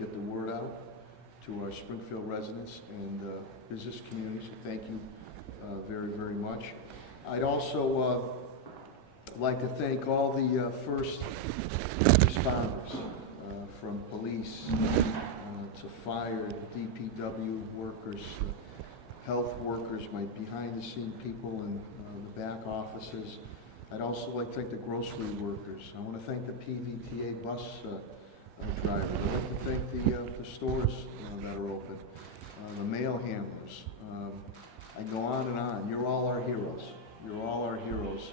get the word out to our Springfield residents and business community, so thank you very, very much. I'd also like to thank all the first responders, from police to fire, DPW workers, health workers, my behind-the-scene people in the back offices. I'd also like to thank the grocery workers. I want to thank the PVTA bus drivers. I'd like to thank the stores that are open, the mail handlers. I go on and on. You're all our heroes. You're all our heroes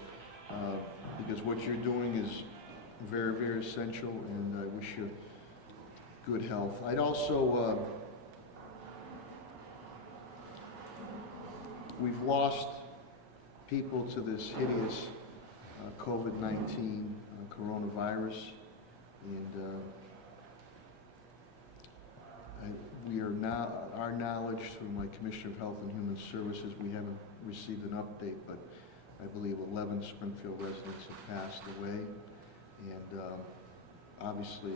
because what you're doing is very, very essential, and I wish you good health. I'd also, we've lost people to this hideous COVID-19 coronavirus, and we are now, our knowledge through my Commissioner of Health and Human Services, we haven't received an update, but I believe 11 Springfield residents have passed away, and obviously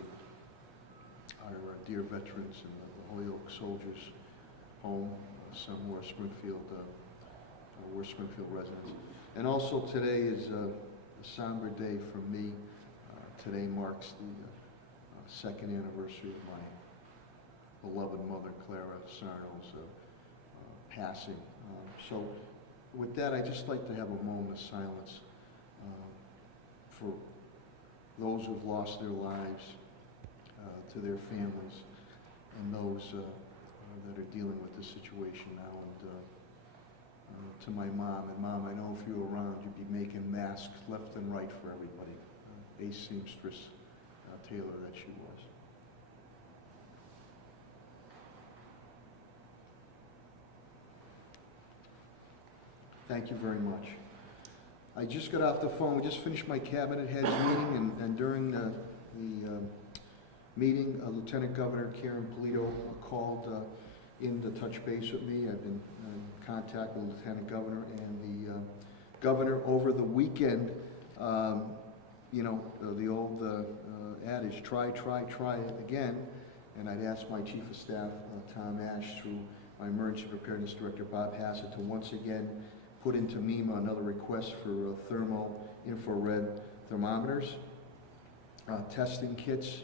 our dear veterans and the Holyoke Soldiers Home, some who are Springfield, were Springfield residents. And also today is a somber day for me. Today marks the second anniversary of my beloved mother, Clara Sarno's passing. So with that, I'd just like to have a moment of silence for those who've lost their lives, to their families, and those that are dealing with the situation now. And to my mom, and Mom, I know if you were around, you'd be making masks left and right for everybody. A seamstress tailor that she was. Thank you very much. I just got off the phone. We just finished my cabinet heads meeting, and during the meeting, Lieutenant Governor Karen Polito called in to touch base with me. I've been in contact with the Lieutenant Governor and the Governor over the weekend. You know, the old adage, try it again. And I'd asked my Chief of Staff, Tom Ash, through my Emergency Preparedness Director, Bob Hassett, to once again put into MEMA another request for thermal infrared thermometers, testing kits,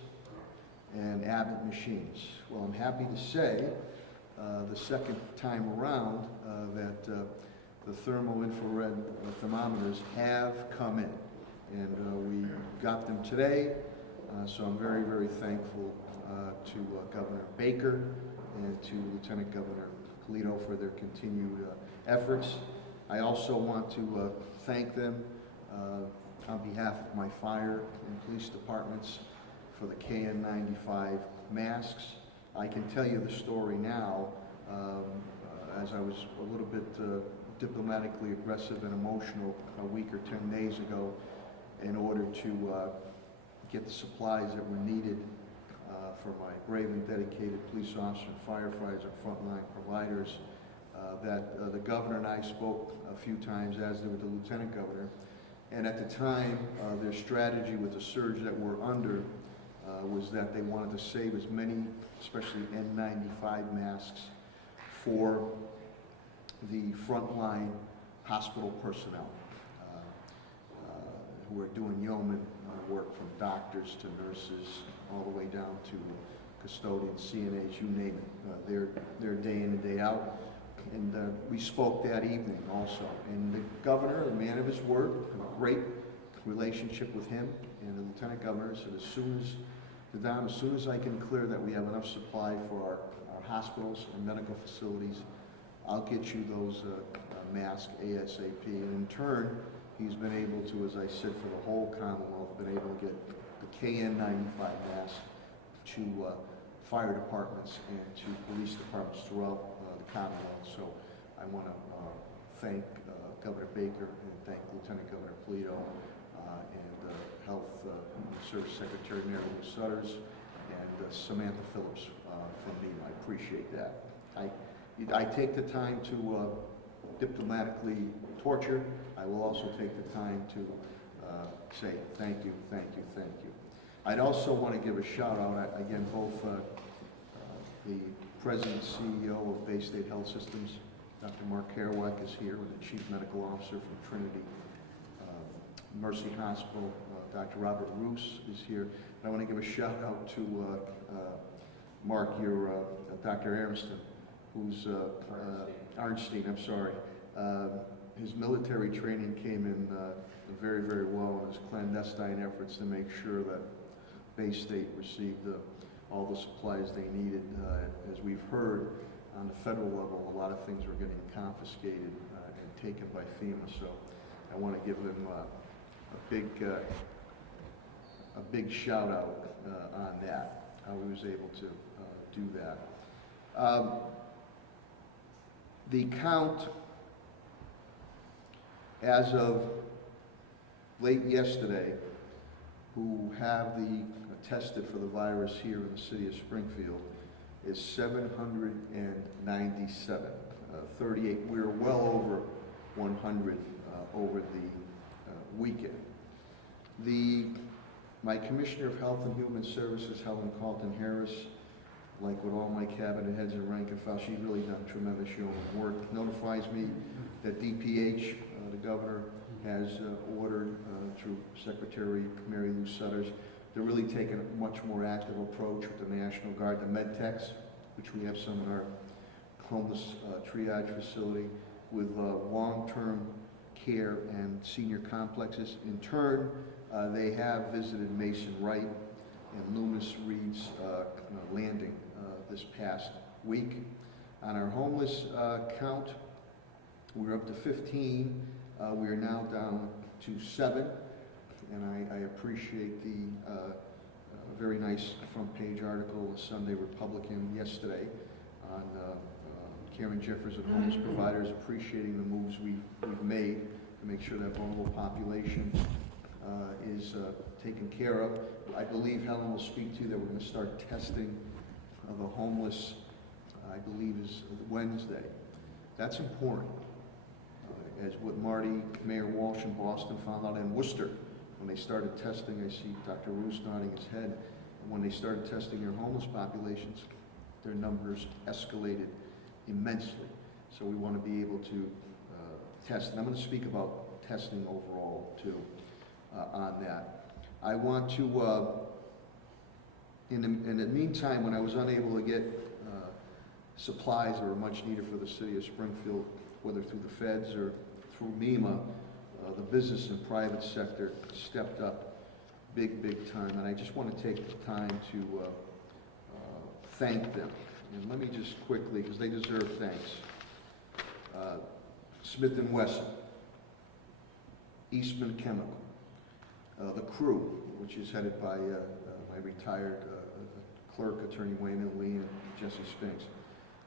and Abbott machines. Well, I'm happy to say the second time around that the thermal infrared thermometers have come in, and we got them today, so I'm very, very thankful to Governor Baker and to Lieutenant Governor Polito for their continued efforts. I also want to thank them on behalf of my fire and police departments for the KN95 masks. I can tell you the story now, as I was a little bit diplomatically aggressive and emotional a week or 10 days ago in order to get the supplies that were needed for my brave and dedicated police officers and firefighters and frontline providers. That the governor and I spoke a few times, as did with the lieutenant governor, and at the time their strategy with the surge that we're under was that they wanted to save as many, especially N95 masks, for the frontline hospital personnel who are doing yeoman work, from doctors to nurses, all the way down to custodians, CNAs, you name it. They're day in and day out. And we spoke that evening also. And the governor, a man of his word, a great relationship with him, and the lieutenant governor said, as soon as I can clear that we have enough supply for our hospitals and medical facilities, I'll get you those masks ASAP. And in turn, he's been able to, as I said, for the whole Commonwealth, been able to get the KN95 masks to fire departments and to police departments throughout the Commonwealth. So I want to thank Governor Baker and thank Lieutenant Governor Polito and Health Service Secretary Mary Lou Sutters and Samantha Phillips from me. I appreciate that. I take the time to diplomatically torture. I will also take the time to say thank you, thank you, thank you. I'd also want to give a shout out, again, both President and CEO of Baystate Health Systems. Dr. Mark Kerouac is here, with the Chief Medical Officer from Trinity Mercy Hospital. Dr. Robert Roos is here. And I want to give a shout out to Mark, your Dr. Armstein, who's Arnstein, I'm sorry. His military training came in very, very well in his clandestine efforts to make sure that Baystate received all the supplies they needed. As we've heard on the federal level, a lot of things were getting confiscated and taken by FEMA. So I want to give him a big shout out on that, how he was able to do that. The count as of late yesterday who have tested for the virus here in the city of Springfield is 797, 38. We're well over 100 over the weekend. My Commissioner of Health and Human Services, Helen Carlton Harris, like with all my cabinet heads and rank and file, she's really done tremendous yeoman work. Notifies me that DPH, the governor, has ordered through Secretary Mary Lou Sutters, they're really taking a much more active approach with the National Guard, the MedTechs, which we have some in our homeless triage facility, with long-term care and senior complexes. In turn, they have visited Mason Wright and Loomis Reed's landing this past week. On our homeless count, we're up to 15. We are now down to 7, and I appreciate the very nice front page article, the Sunday Republican yesterday, on Karen Jeffers and homeless providers appreciating the moves we've made to make sure that vulnerable population is taken care of. I believe Helen will speak to you that we're going to start testing the homeless, I believe is Wednesday. That's important. As what Mayor Walsh in Boston found out in Worcester, when they started testing, I see Dr. Roos nodding his head, and when they started testing their homeless populations, their numbers escalated immensely. So we want to be able to test, and I'm going to speak about testing overall too on that. I want to, in the meantime, when I was unable to get supplies that were much needed for the city of Springfield, whether through the feds or through MEMA, the business and private sector stepped up big time. And I just want to take the time to thank them. And let me just quickly, because they deserve thanks. Smith & Wesson, Eastman Chemical, the Crew, which is headed by my retired clerk, Attorney Wayman Lee and Jesse Spinks.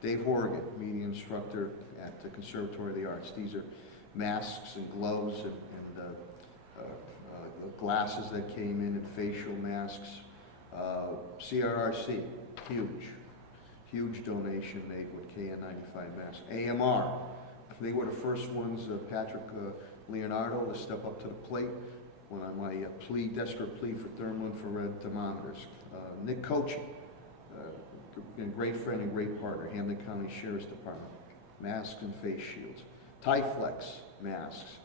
Dave Horrigan, media instructor at the Conservatory of the Arts. These are masks and gloves and glasses that came in, and facial masks. CRRC, huge donation made with KN95 masks. AMR, they were the first ones, Patrick Leonardo, to step up to the plate when on my desperate plea for thermal infrared thermometers. Nick Coachy, a great friend and great partner, Hamden County Sheriff's Department, masks and face shields. Tyflex masks.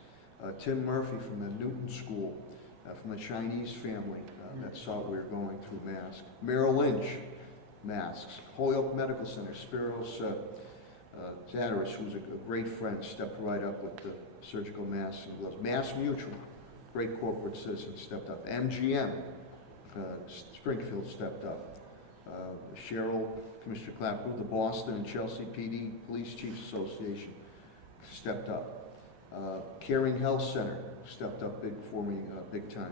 Tim Murphy from the Newton School, from the Chinese family that saw we were going through masks. Merrill Lynch masks. Holyoke Medical Center, Spiros Zadaris, who's a great friend, stepped right up with the surgical masks and gloves. Mass Mutual, great corporate citizen, stepped up. MGM, Springfield stepped up. Cheryl, Commissioner Clapper, the Boston and Chelsea PD Police Chiefs Association stepped up. Caring Health Center stepped up big for me, big time.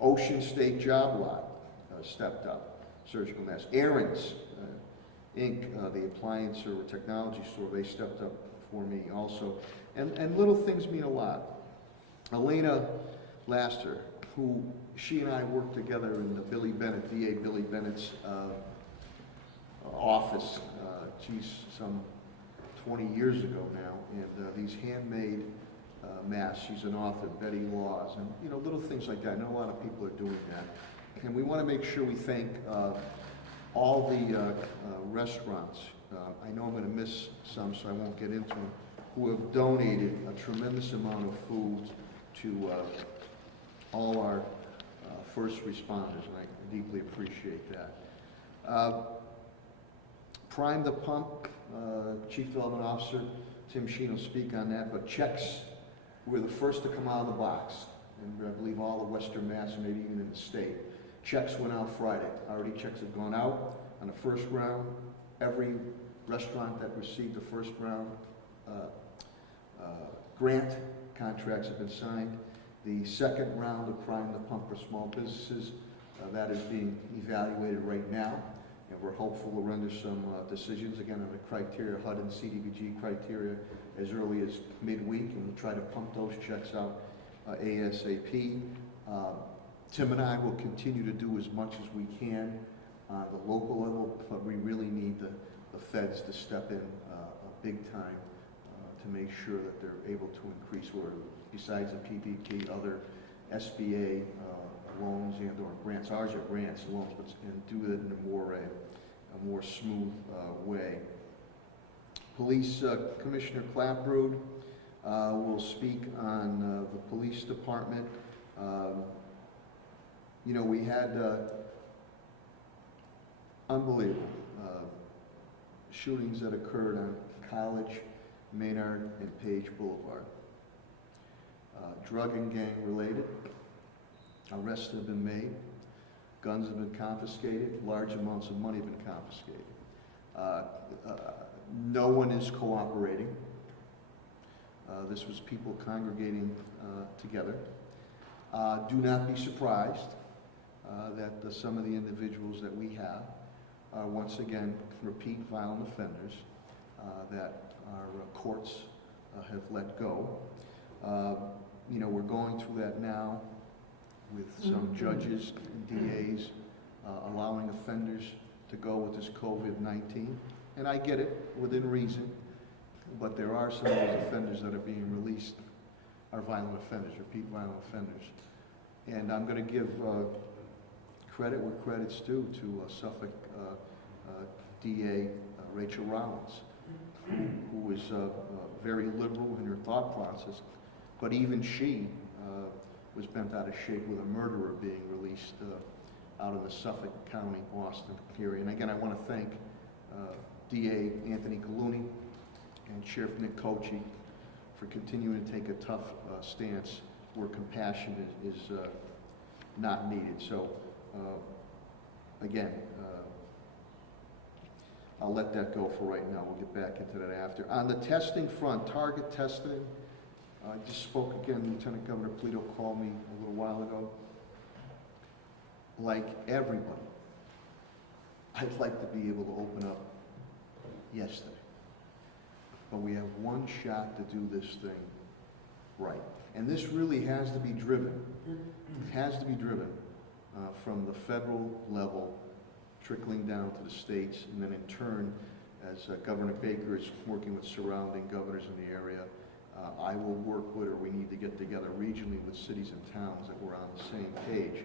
Ocean State Job Lot stepped up, surgical masks. Aaron's Inc., the appliance or technology store, they stepped up for me also. And little things mean a lot. Elena Laster, who she and I worked together in the Billy Bennett, DA Billy Bennett's office, geez, some 20 years ago now, and these handmade masks. She's an author, Betty Laws, and little things like that. I know a lot of people are doing that, and we want to make sure we thank all the restaurants I know I'm going to miss some, so I won't get into them, who have donated a tremendous amount of food to all our first responders, and I deeply appreciate that. Prime the Pump, Chief Development Officer Tim Sheen will speak on that, but checks were the first to come out of the box, and I believe all of Western Mass, and maybe even in the state. Checks went out Friday. Already checks have gone out on the first round. Every restaurant that received the first round grant contracts have been signed. The second round of Prime the Pump for small businesses, that is being evaluated right now, and we're hopeful to render some decisions, again, on the criteria, HUD and CDBG criteria, as early as midweek, and we'll try to pump those checks out ASAP. Tim and I will continue to do as much as we can on the local level, but we really need the feds to step in big time to make sure that they're able to increase, or besides the PPP, other SBA loans and or grants. Ours are grants, loans, but and do it in a more smooth way. Police Commissioner Clapprood will speak on the police department. You know, we had unbelievable shootings that occurred on College, Maynard, and Page Boulevard. Drug and gang related. Arrests have been made. Guns have been confiscated. Large amounts of money have been confiscated. No one is cooperating. This was people congregating together. Do not be surprised that some of the individuals that we have are once again repeat violent offenders that our courts have let go. You know, we're going through that now with some judges and DAs allowing offenders to go with this COVID-19. And I get it, within reason, but there are some of those offenders that are being released are violent offenders, repeat violent offenders. And I'm going to give credit where credit's due to Suffolk DA Rachel Rollins, who was very liberal in her thought process, but even she was bent out of shape with a murderer being released out of the Suffolk County, Boston area. And again, I want to thank DA Anthony Calooney and Sheriff Nick Kochi for continuing to take a tough stance where compassion is not needed. So, again, I'll let that go for right now. We'll get back into that after. On the testing front, target testing, I just spoke again, Lieutenant Governor Polito called me a little while ago. Like everybody, I'd like to be able to open up yesterday. But we have one shot to do this thing right. And this really has to be driven. It has to be driven from the federal level, trickling down to the states, and then in turn, as Governor Baker is working with surrounding governors in the area, I will work with, or we need to get together regionally with cities and towns that we're on the same page.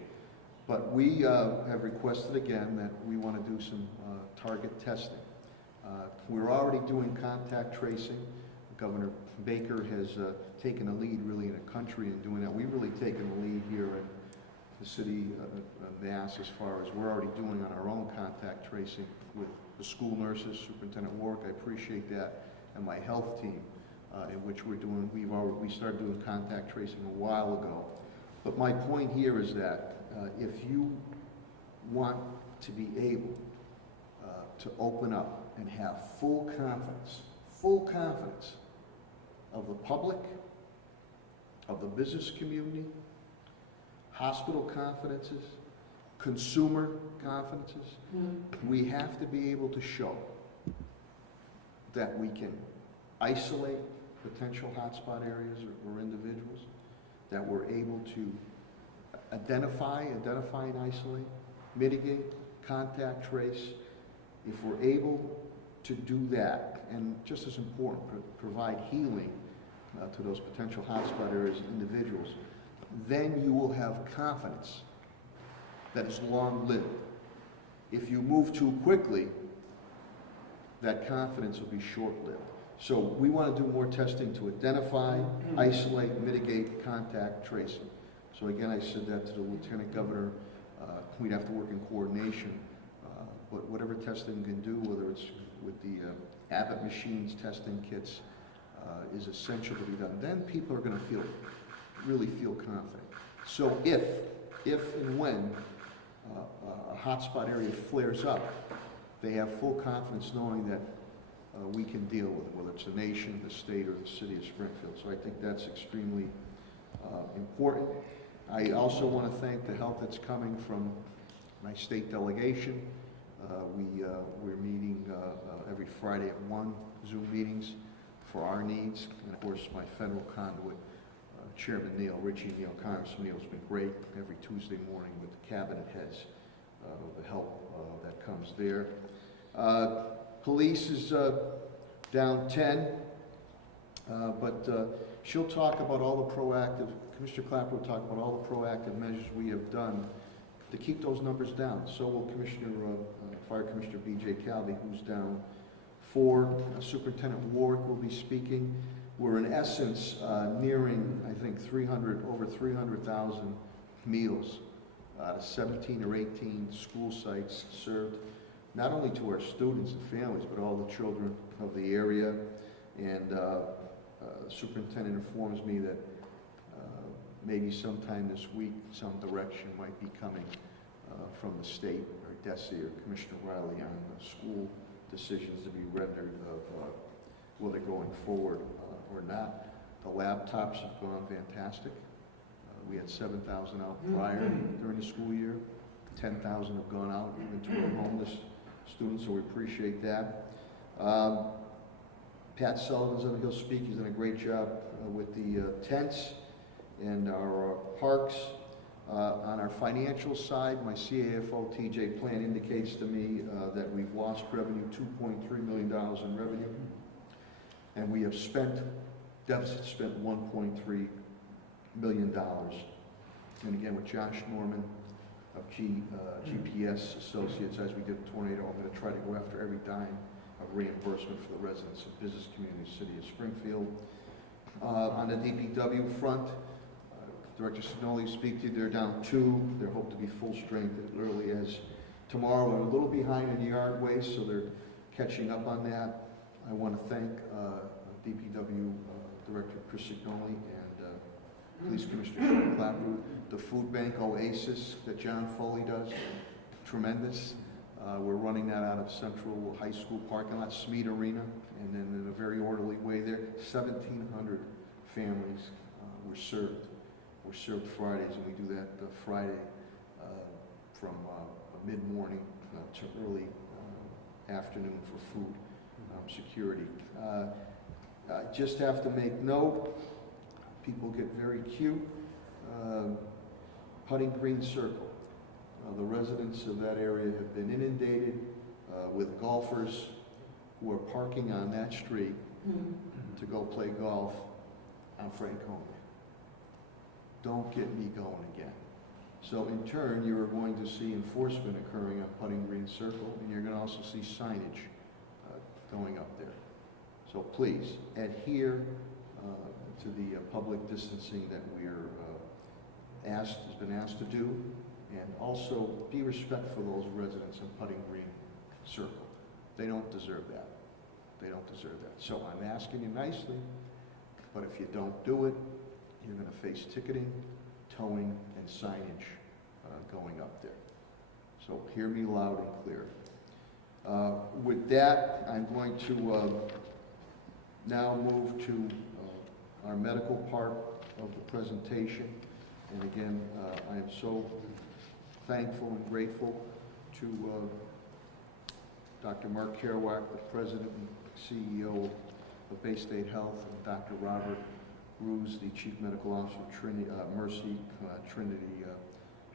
But we have requested again that we want to do some target testing. We're already doing contact tracing. Governor Baker has taken a lead really in the country in doing that. We've really taken the lead here in the city of Mass as far as we're already doing on our own contact tracing with the school nurses, Superintendent Warwick, I appreciate that, and my health team, in which we're doing, we started doing contact tracing a while ago. But my point here is that if you want to be able to open up and have full confidence of the public, of the business community, hospital confidences, consumer confidences, we have to be able to show that we can isolate potential hotspot areas or individuals, that we're able to identify and isolate, mitigate, contact trace. If we're able to do that, and just as important, provide healing to those potential hotspot areas and individuals, then you will have confidence that is long-lived. If you move too quickly, that confidence will be short-lived. So we want to do more testing to identify, isolate, mitigate, contact tracing. So again, I said that to the Lieutenant Governor. We'd have to work in coordination, but whatever testing we can do, whether it's with the Abbott machines, testing kits, is essential to be done. Then people are going to really feel confident. So if and when a hotspot area flares up, they have full confidence knowing that we can deal with it, whether it's the nation, the state, or the city of Springfield. So I think that's extremely important. I also want to thank the help that's coming from my state delegation. We're meeting every Friday at 1, Zoom meetings for our needs. And of course, my federal conduit, Chairman Congressman Neal's been great every Tuesday morning with the cabinet heads, the help that comes there. Police is down 10, but she'll talk about all the proactive, Commissioner Clapper will talk about all the proactive measures we have done to keep those numbers down. So will Fire Commissioner B.J. Calvi, who's down 4. Superintendent Warwick will be speaking. We're in essence nearing, I think, over 300,000 meals out of 17 or 18 school sites served, not only to our students and families, but all the children of the area. And the superintendent informs me that maybe sometime this week some direction might be coming from the state, or DESE, or Commissioner Riley, on school decisions to be rendered of whether going forward or not. The laptops have gone fantastic. We had 7,000 out prior during the school year. 10,000 have gone out even to our homeless students, so we appreciate that. Pat Sullivan's he'll speak. He's done a great job with the tents and our parks. On our financial side, my CAFO TJ plan indicates to me that we've lost revenue, $2.3 million in revenue, and we have deficit spent $1.3 million. And again, with Josh Norman of GPS Associates, as we did a tornado, I'm going to try to go after every dime of reimbursement for the residents and business community, city of Springfield. On the DPW front, Director Sinoli speak to you. They're down 2. They're hoped to be full strength as early as tomorrow. We're a little behind in yard waste, so they're catching up on that. I want to thank DPW Director Chris Signoli and Police Commissioner Sean Clapper. The food bank Oasis that John Foley does, tremendous. We're running that out of Central High School parking lot, Smead Arena, and then in a very orderly way there. 1,700 families were served. We're served Fridays, and we do that Friday from mid-morning to early afternoon for food security. Just have to make note, people get very cute. Putting Green Circle. The residents of that area have been inundated with golfers who are parking on that street to go play golf on Franconia. Don't get me going again. So in turn, you're going to see enforcement occurring on Putting Green Circle, and you're going to also see signage going up there. So please adhere to the public distancing that we're has been asked to do, and also be respectful of those residents in Putting Green Circle. They don't deserve that. They don't deserve that. So I'm asking you nicely, but if you don't do it, you're going to face ticketing, towing, and signage going up there. So hear me loud and clear. With that, I'm going to now move to our medical part of the presentation. And again, I am so thankful and grateful to Dr. Mark Kerouac, the President and CEO of Baystate Health, and Dr. Robert Ruse, the Chief Medical Officer of Trinity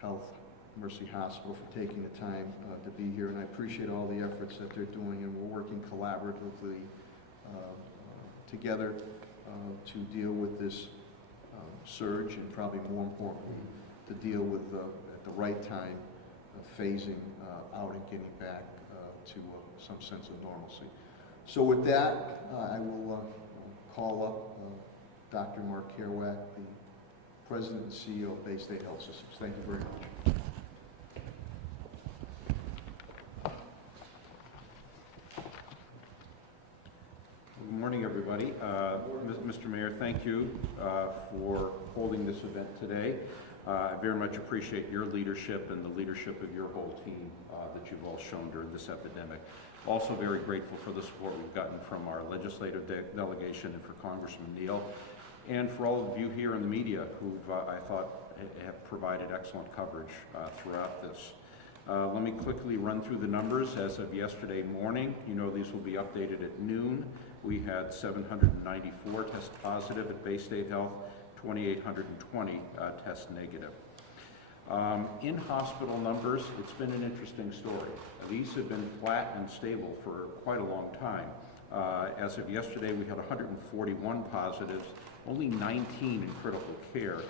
Health, Mercy Hospital, for taking the time to be here. And I appreciate all the efforts that they're doing, and we're working collaboratively together to deal with this surge, and probably more importantly, to deal with at the right time phasing out and getting back to some sense of normalcy. So with that, I will call up Dr. Mark Kerouac, the President and CEO of Baystate Health Systems. Thank you very much. Good morning, everybody. Mr. Mayor, thank you for holding this event today. I very much appreciate your leadership and the leadership of your whole team that you've all shown during this epidemic. Also very grateful for the support we've gotten from our legislative delegation and for Congressman Neal, and for all of you here in the media who've, I thought, have provided excellent coverage throughout this. Let me quickly run through the numbers. As of yesterday morning, you know these will be updated at noon. We had 794 test positive at Baystate Health, 2,820 test negative. In-hospital numbers, it's been an interesting story. These have been flat and stable for quite a long time. As of yesterday, we had 141 positives, only 19 in critical care.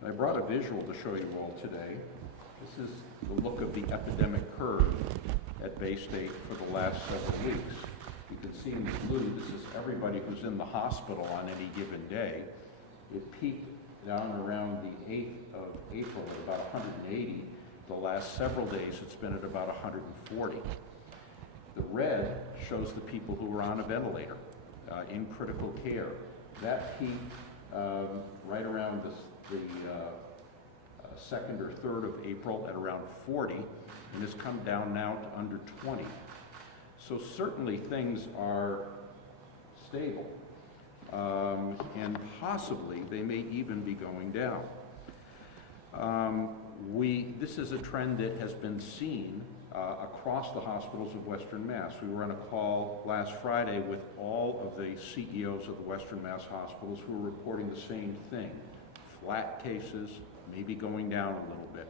And I brought a visual to show you all today. This is the look of the epidemic curve at Baystate for the last several weeks. You can see in the blue, this is everybody who's in the hospital on any given day. It peaked down around the 8th of April at about 180. The last several days, it's been at about 140. The red shows the people who are on a ventilator in critical care. That peaked right around the 2nd or 3rd of April at around 40, and has come down now to under 20. So certainly things are stable, and possibly they may even be going down. This is a trend that has been seen across the hospitals of Western Mass. We were on a call last Friday with all of the CEOs of the Western Mass hospitals who were reporting the same thing. Flat cases, maybe going down a little bit.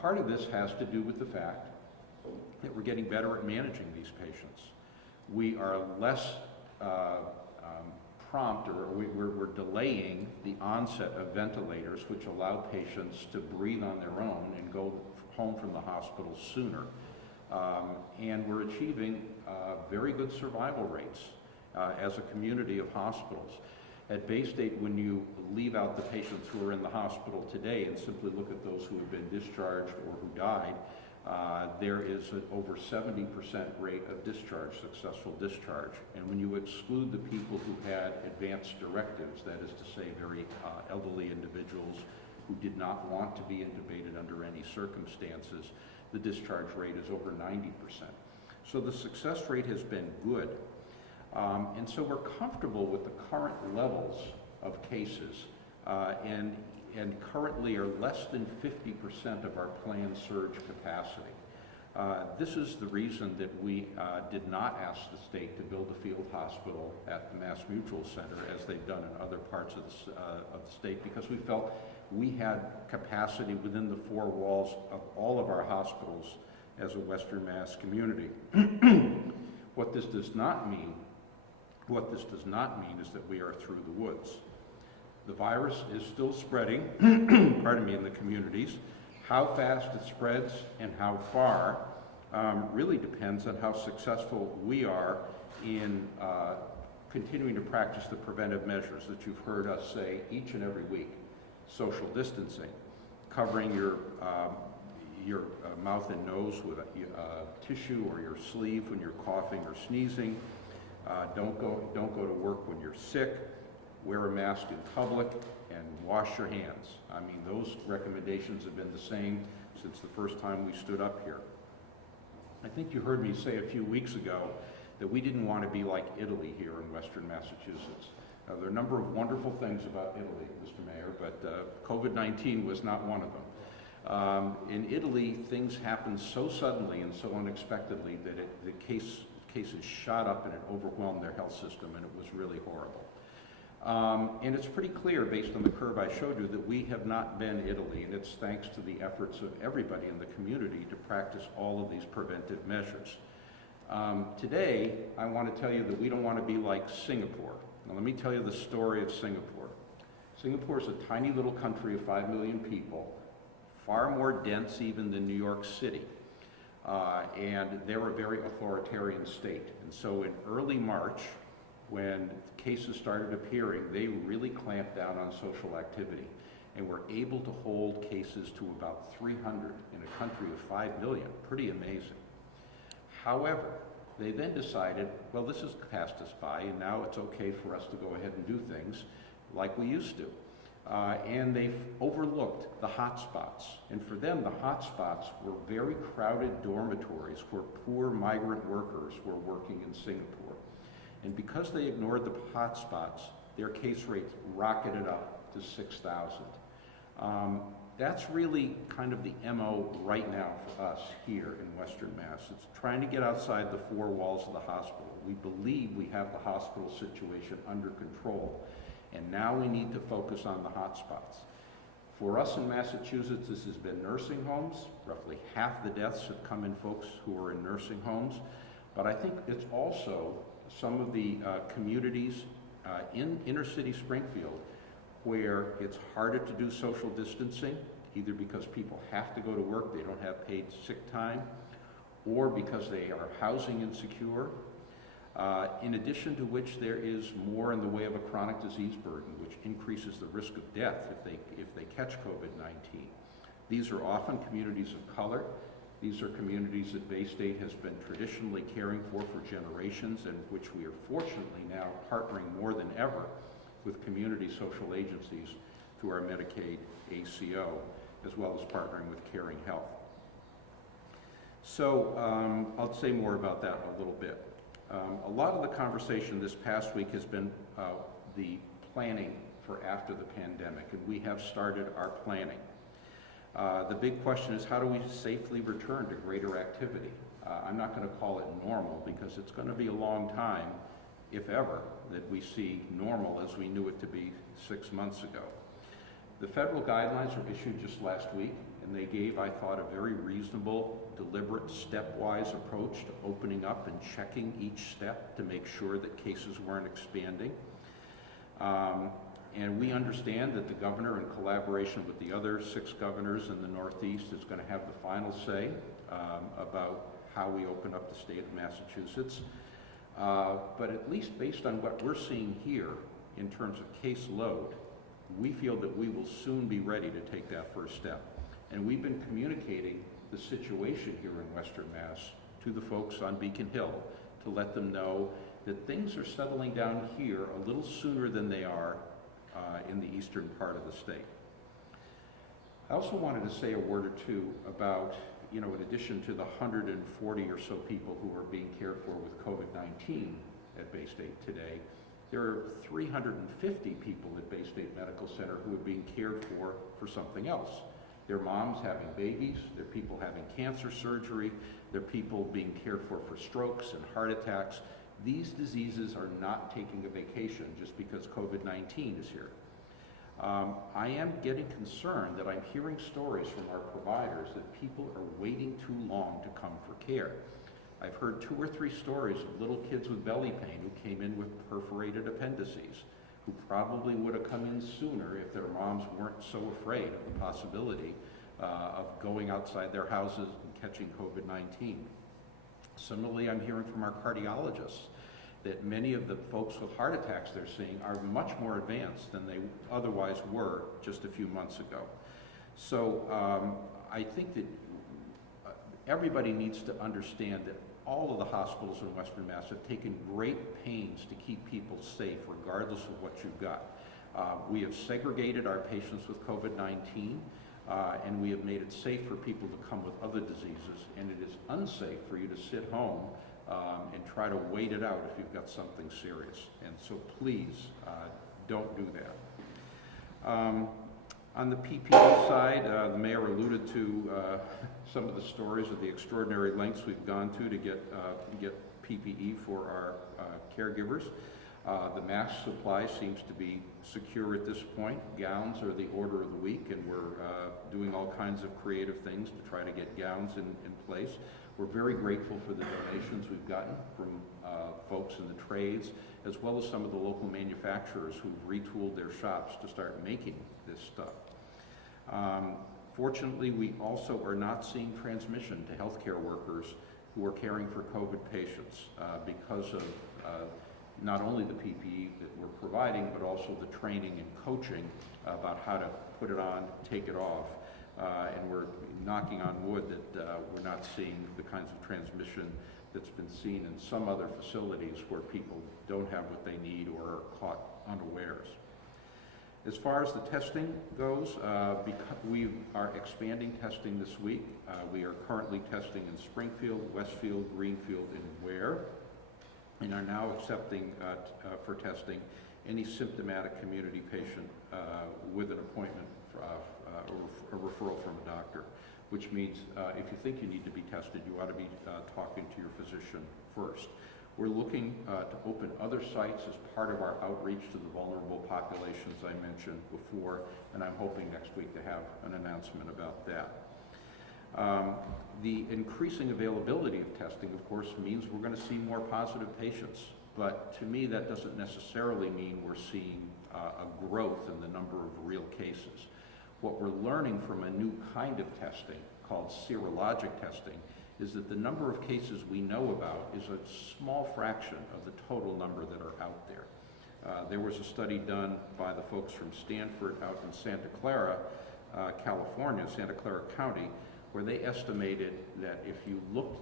Part of this has to do with the fact that we're getting better at managing these patients. We are less prompt, or we're delaying the onset of ventilators, which allow patients to breathe on their own and go home from the hospital sooner. And we're achieving very good survival rates as a community of hospitals. At Baystate, when you leave out the patients who are in the hospital today and simply look at those who have been discharged or who died, there is an over 70% rate of discharge, successful discharge. And when you exclude the people who had advanced directives, that is to say very elderly individuals who did not want to be intubated under any circumstances, the discharge rate is over 90%. So the success rate has been good. And so we're comfortable with the current levels of cases and currently are less than 50% of our planned surge capacity. This is the reason that we did not ask the state to build a field hospital at the Mass Mutual Center as they've done in other parts of the state, because we felt we had capacity within the four walls of all of our hospitals as a Western Mass community. What this does not mean is that we are through the woods. The virus is still spreading, pardon me, in the communities. How fast it spreads and how far really depends on how successful we are in continuing to practice the preventive measures that you've heard us say each and every week. Social distancing, covering your mouth and nose with a tissue or your sleeve when you're coughing or sneezing. Don't go to work when you're sick. Wear a mask in public and wash your hands. I mean, those recommendations have been the same since the first time we stood up here. I think you heard me say a few weeks ago that we didn't want to be like Italy here in Western Massachusetts. There are a number of wonderful things about Italy, Mr. Mayor, but COVID-19 was not one of them. In Italy, things happened so suddenly and so unexpectedly that the cases shot up and it overwhelmed their health system, and it was really horrible. And it's pretty clear, based on the curve I showed you, that we have not been Italy, and it's thanks to the efforts of everybody in the community to practice all of these preventive measures. Today, I want to tell you that we don't want to be like Singapore. Now, let me tell you the story of Singapore. Singapore is a tiny little country of 5 million people, far more dense even than New York City. and they're a very authoritarian state. And so in early March, when cases started appearing, they really clamped down on social activity and were able to hold cases to about 300 in a country of 5 million. Pretty amazing. However, they then decided, well, this has passed us by, and now it's okay for us to go ahead and do things like we used to. And they've overlooked the hot spots. And for them, the hot spots were very crowded dormitories where poor migrant workers were working in Singapore. And because they ignored the hot spots, their case rates rocketed up to 6,000. That's really kind of the MO right now for us here in Western Mass. It's trying to get outside the four walls of the hospital. We believe we have the hospital situation under control, and now we need to focus on the hot spots. For us in Massachusetts, this has been nursing homes. Roughly half the deaths have come in folks who are in nursing homes, but I think it's also some of the communities in inner city Springfield where it's harder to do social distancing, either because people have to go to work, they don't have paid sick time, or because they are housing insecure. In addition to which there is more in the way of a chronic disease burden, which increases the risk of death if they catch COVID-19. These are often communities of color. These are communities that Baystate has been traditionally caring for generations, and which we are fortunately now partnering more than ever with community social agencies through our Medicaid ACO, as well as partnering with Caring Health. So I'll say more about that in a little bit. A lot of the conversation this past week has been the planning for after the pandemic, and we have started our planning. The big question is, how do we safely return to greater activity? I'm not going to call it normal, because it's going to be a long time, if ever, that we see normal as we knew it to be 6 months ago. The federal guidelines were issued just last week, and they gave, I thought, a very reasonable, deliberate, stepwise approach to opening up and checking each step to make sure that cases weren't expanding. And we understand that the governor, in collaboration with the other 6 governors in the Northeast, is going to have the final say about how we open up the state of Massachusetts. But at least based on what we're seeing here in terms of caseload, we feel that we will soon be ready to take that first step. And we've been communicating the situation here in Western Mass to the folks on Beacon Hill to let them know that things are settling down here a little sooner than they are in the eastern part of the state. I also wanted to say a word or two about, in addition to the 140 or so people who are being cared for with COVID-19 at Baystate today, there are 350 people at Baystate Medical Center who are being cared for something else. There are moms having babies, there are people having cancer surgery, there are people being cared for strokes and heart attacks. These diseases are not taking a vacation just because COVID-19 is here. I am getting concerned that I'm hearing stories from our providers that people are waiting too long to come for care. I've heard 2 or 3 stories of little kids with belly pain who came in with perforated appendices, who probably would have come in sooner if their moms weren't so afraid of the possibility of going outside their houses and catching COVID-19. Similarly, I'm hearing from our cardiologists that many of the folks with heart attacks they're seeing are much more advanced than they otherwise were just a few months ago. So I think that everybody needs to understand that all of the hospitals in Western Mass have taken great pains to keep people safe regardless of what you've got. We have segregated our patients with COVID-19 and we have made it safe for people to come with other diseases, and it is unsafe for you to sit home and try to wait it out if you've got something serious. And so please don't do that. On the PPE side, the mayor alluded to some of the stories of the extraordinary lengths we've gone to get PPE for our caregivers. The mask supply seems to be secure at this point. Gowns are the order of the week, and we're doing all kinds of creative things to try to get gowns in place. We're very grateful for the donations we've gotten from folks in the trades, as well as some of the local manufacturers who've retooled their shops to start making this stuff. Fortunately, we also are not seeing transmission to healthcare workers who are caring for COVID patients because of not only the PPE that we're providing, but also the training and coaching about how to put it on, take it off. And we're knocking on wood that we're not seeing the kinds of transmission that's been seen in some other facilities where people don't have what they need or are caught unawares. As far as the testing goes, we are expanding testing this week. We are currently testing in Springfield, Westfield, Greenfield, and Ware, and are now accepting for testing any symptomatic community patient with an appointment or a referral from a doctor, which means if you think you need to be tested, you ought to be talking to your physician first. We're looking to open other sites as part of our outreach to the vulnerable populations I mentioned before, and I'm hoping next week to have an announcement about that. The increasing availability of testing, of course, means we're going to see more positive patients, but to me that doesn't necessarily mean we're seeing a growth in the number of real cases. What we're learning from a new kind of testing called serologic testing is that the number of cases we know about is a small fraction of the total number that are out there. There was a study done by the folks from Stanford out in Santa Clara, California, Santa Clara County, where they estimated that if you looked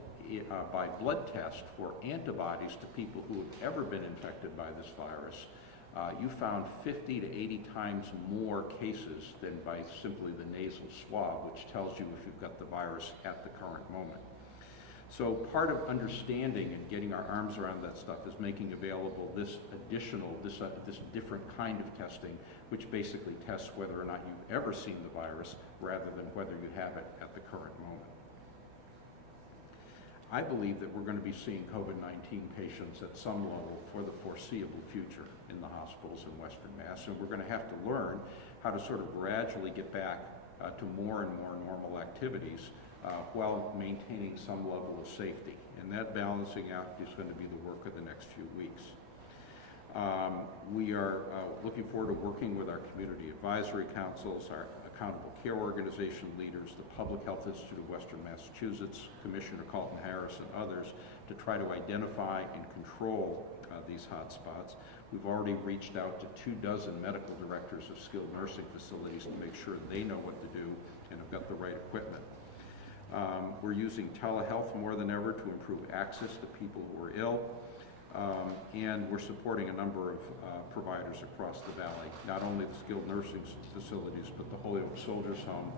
by blood test for antibodies to people who have ever been infected by this virus, you found 50 to 80 times more cases than by simply the nasal swab, which tells you if you've got the virus at the current moment. So part of understanding and getting our arms around that stuff is making available this additional, this different kind of testing, which basically tests whether or not you've ever seen the virus rather than whether you have it at the current moment. I believe that we're going to be seeing COVID-19 patients at some level for the foreseeable future in the hospitals in Western Mass, and we're going to have to learn how to sort of gradually get back to more and more normal activities while maintaining some level of safety. And that balancing act is going to be the work of the next few weeks. We are looking forward to working with our community advisory councils, our accountable care organization leaders, the Public Health Institute of Western Massachusetts, Commissioner Carlton Harris, and others to try to identify and control these hotspots. We've already reached out to 24 medical directors of skilled nursing facilities to make sure they know what to do and have got the right equipment. We're using telehealth more than ever to improve access to people who are ill, and we're supporting a number of providers across the valley, not only the skilled nursing facilities, but the Holyoke Soldiers Home,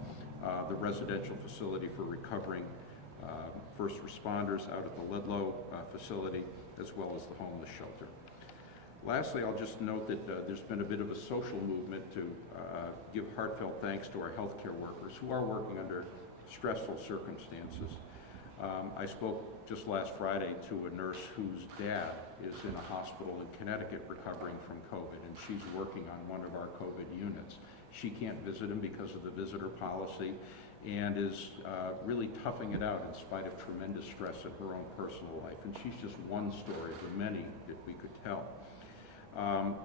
the residential facility for recovering first responders out at the Ludlow facility, as well as the homeless shelter. Lastly, I'll just note that there's been a bit of a social movement to give heartfelt thanks to our healthcare workers who are working under stressful circumstances. I spoke just last Friday to a nurse whose dad is in a hospital in Connecticut recovering from COVID, and she's working on one of our COVID units. She can't visit him because of the visitor policy and is really toughing it out in spite of tremendous stress in her own personal life. And she's just one story of the many that we could tell.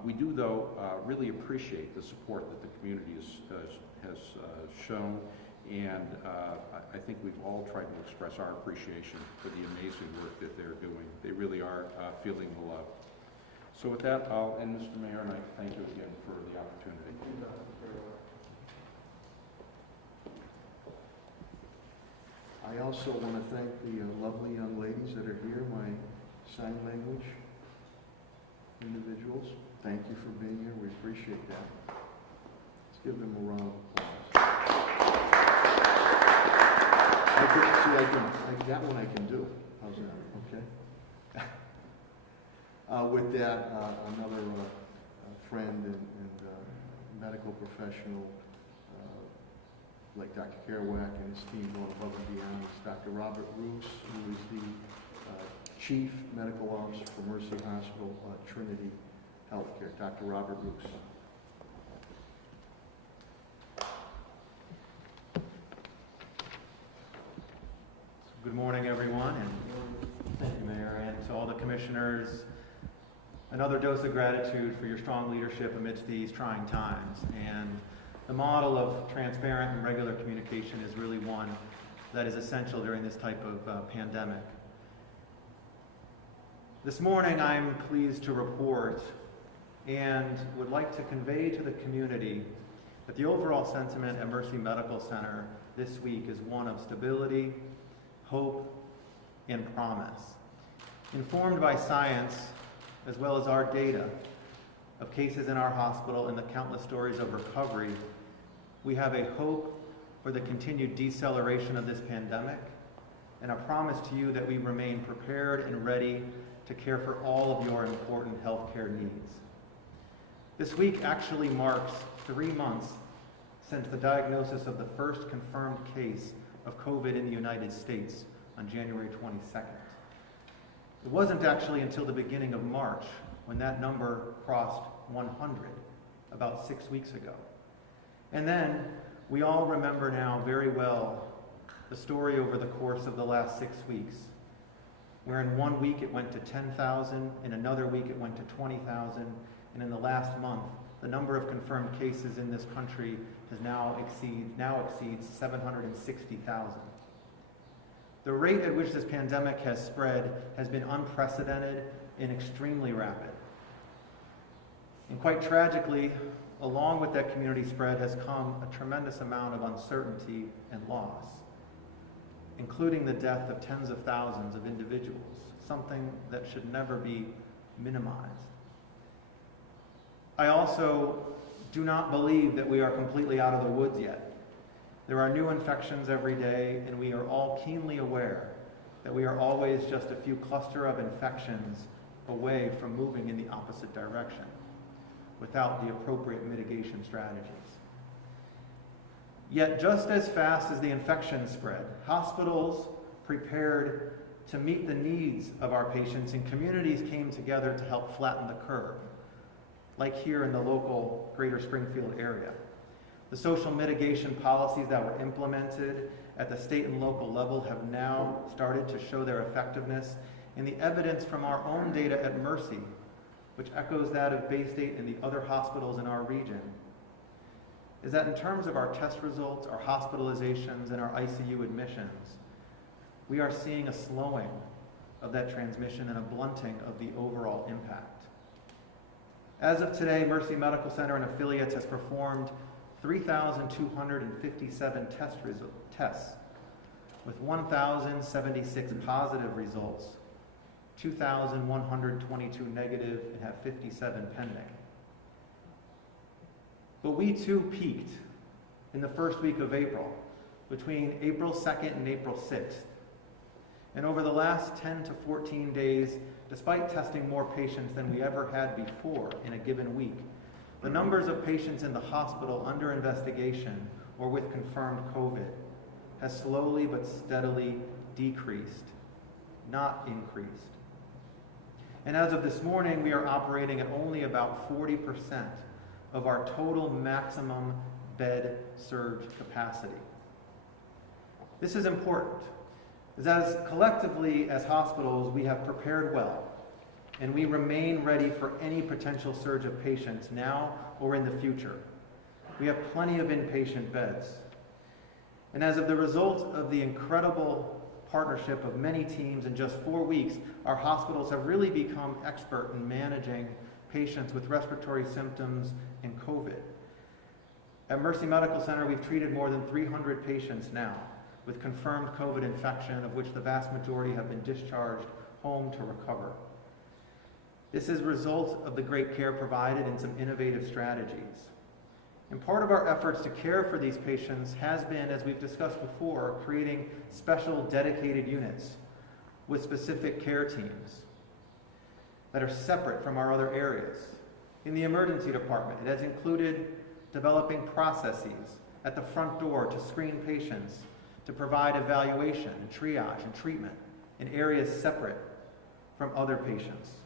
We do, though, really appreciate the support that the community has shown, and I think we've all tried to express our appreciation for the amazing work that they're doing. They really are feeling the love. So with that, I'll end, Mr. Mayor, and I thank you again for the opportunity. I also want to thank the lovely young ladies that are here, my sign language individuals. Thank you for being here. We appreciate that. Let's give them a round of applause. That one I can do. How's that? Okay. With that, another friend and medical professional like Dr. Kerouac and his team going above and beyond is Dr. Robert Roos, who is the Chief Medical Officer for Mercy Hospital, Trinity Healthcare. Dr. Robert Roos. Good morning, everyone, and thank you, Mayor, and to all the commissioners. Another dose of gratitude for your strong leadership amidst these trying times. And The model of transparent and regular communication is really one that is essential during this type of pandemic. This morning, I'm pleased to report and would like to convey to the community that the overall sentiment at Mercy Medical Center this week is one of stability, hope, and promise. Informed by science, as well as our data of cases in our hospital and the countless stories of recovery, we have a hope for the continued deceleration of this pandemic and a promise to you that we remain prepared and ready to care for all of your important healthcare needs. This week actually marks 3 months since the diagnosis of the first confirmed case of COVID in the United States on January 22nd. It wasn't actually until the beginning of March when that number crossed 100, about 6 weeks ago. And then we all remember now very well the story over the course of the last 6 weeks, where in 1 week it went to 10,000, in another week it went to 20,000, and in the last month, the number of confirmed cases in this country now exceeds 760,000. The rate at which this pandemic has spread has been unprecedented and extremely rapid. And quite tragically, along with that community spread has come a tremendous amount of uncertainty and loss, including the death of tens of thousands of individuals, something that should never be minimized. I also do not believe that we are completely out of the woods yet. There are new infections every day, and we are all keenly aware that we are always just a few cluster of infections away from moving in the opposite direction without the appropriate mitigation strategies. Yet just as fast as the infection spread, hospitals prepared to meet the needs of our patients and communities came together to help flatten the curve, like here in the local greater Springfield area. The social mitigation policies that were implemented at the state and local level have now started to show their effectiveness, and the evidence from our own data at Mercy, which echoes that of Baystate and the other hospitals in our region, is that in terms of our test results, our hospitalizations, and our ICU admissions, we are seeing a slowing of that transmission and a blunting of the overall impact. As of today, Mercy Medical Center and affiliates has performed 3,257 tests with 1,076 positive results, 2,122 negative, and have 57 pending. But we too peaked in the first week of April, between April 2nd and April 6th. And over the last 10 to 14 days, despite testing more patients than we ever had before in a given week, the numbers of patients in the hospital under investigation or with confirmed COVID has slowly but steadily decreased, not increased. And as of this morning, we are operating at only about 40% of our total maximum bed surge capacity. This is important, as collectively as hospitals, we have prepared well, and we remain ready for any potential surge of patients now or in the future. We have plenty of inpatient beds. And as of the result of the incredible partnership of many teams in just 4 weeks, our hospitals have really become expert in managing patients with respiratory symptoms and COVID. At Mercy Medical Center, we've treated more than 300 patients now with confirmed COVID infection, of which the vast majority have been discharged home to recover. This is a result of the great care provided and some innovative strategies. And part of our efforts to care for these patients has been, as we've discussed before, creating special dedicated units with specific care teams that are separate from our other areas. In the emergency department, it has included developing processes at the front door to screen patients, to provide evaluation and triage and treatment in areas separate from other patients.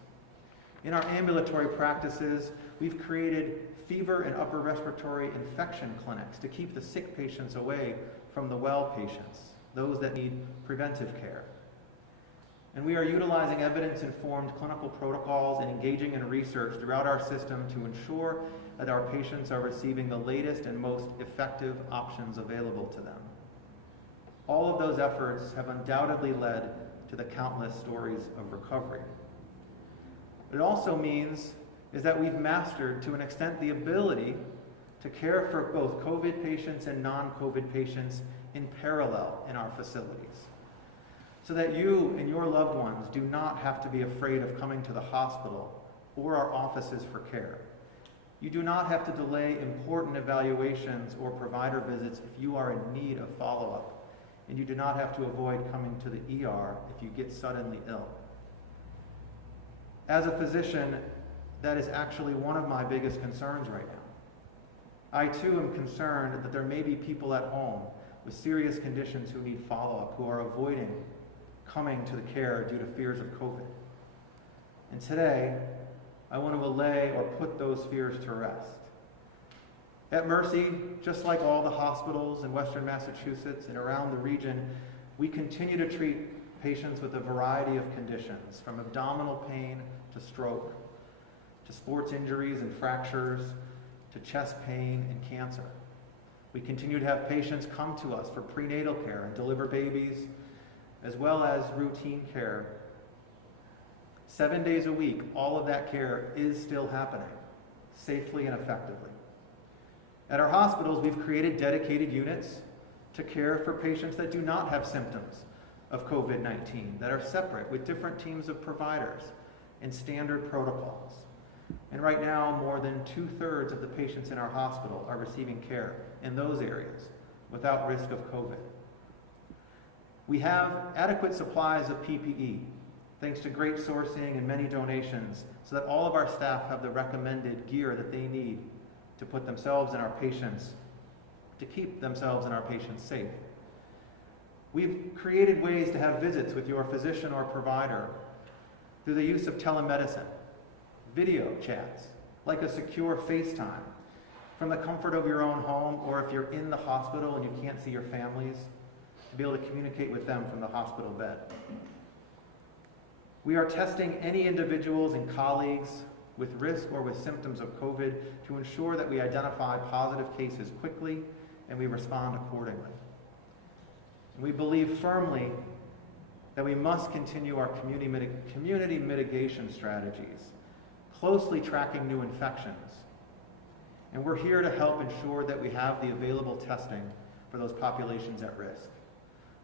In our ambulatory practices, we've created fever and upper respiratory infection clinics to keep the sick patients away from the well patients, those that need preventive care. And we are utilizing evidence-informed clinical protocols and engaging in research throughout our system to ensure that our patients are receiving the latest and most effective options available to them. All of those efforts have undoubtedly led to the countless stories of recovery. What it also means is that we've mastered, to an extent, the ability to care for both COVID patients and non-COVID patients in parallel in our facilities, so that you and your loved ones do not have to be afraid of coming to the hospital or our offices for care. You do not have to delay important evaluations or provider visits if you are in need of follow-up, and you do not have to avoid coming to the ER if you get suddenly ill. As a physician, that is actually one of my biggest concerns right now. I too am concerned that there may be people at home with serious conditions who need follow-up, who are avoiding coming to the care due to fears of COVID. And today, I want to allay or put those fears to rest. At Mercy, just like all the hospitals in Western Massachusetts and around the region, we continue to treat patients with a variety of conditions, from abdominal pain to stroke, to sports injuries and fractures, to chest pain and cancer. We continue to have patients come to us for prenatal care and deliver babies, as well as routine care. 7 days a week, all of that care is still happening, safely and effectively. At our hospitals, we've created dedicated units to care for patients that do not have symptoms of COVID-19, that are separate with different teams of providers and standard protocols. And right now, more than 2/3 of the patients in our hospital are receiving care in those areas without risk of COVID. We have adequate supplies of PPE, thanks to great sourcing and many donations, so that all of our staff have the recommended gear that they need to put themselves and our patients, to keep themselves and our patients safe. We've created ways to have visits with your physician or provider through the use of telemedicine, video chats, like a secure FaceTime, from the comfort of your own home, or if you're in the hospital and you can't see your families, to be able to communicate with them from the hospital bed. We are testing any individuals and colleagues with risk or with symptoms of COVID to ensure that we identify positive cases quickly and we respond accordingly. And we believe firmly that we must continue our community mitigation strategies, closely tracking new infections. And we're here to help ensure that we have the available testing for those populations at risk,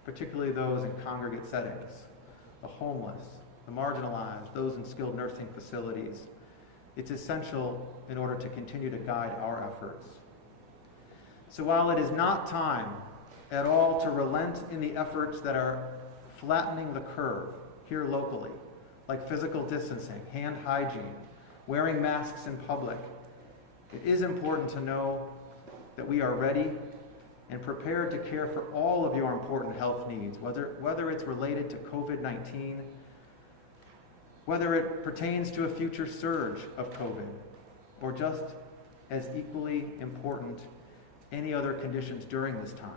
particularly those in congregate settings, the homeless, the marginalized, those in skilled nursing facilities. It's essential in order to continue to guide our efforts. So while it is not time at all to relent in the efforts that are flattening the curve here locally, like physical distancing, hand hygiene, wearing masks in public, it is important to know that we are ready and prepared to care for all of your important health needs, whether it's related to COVID-19, whether it pertains to a future surge of COVID, or just as equally important, any other conditions during this time.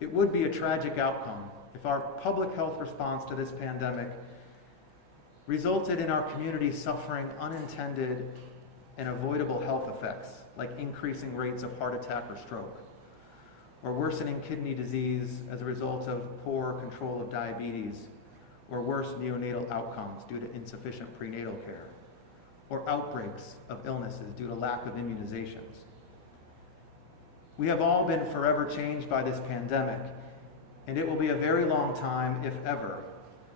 It would be a tragic outcome if our public health response to this pandemic resulted in our community suffering unintended and avoidable health effects, like increasing rates of heart attack or stroke, or worsening kidney disease as a result of poor control of diabetes, or worse neonatal outcomes due to insufficient prenatal care, or outbreaks of illnesses due to lack of immunizations. We have all been forever changed by this pandemic, and it will be a very long time, if ever,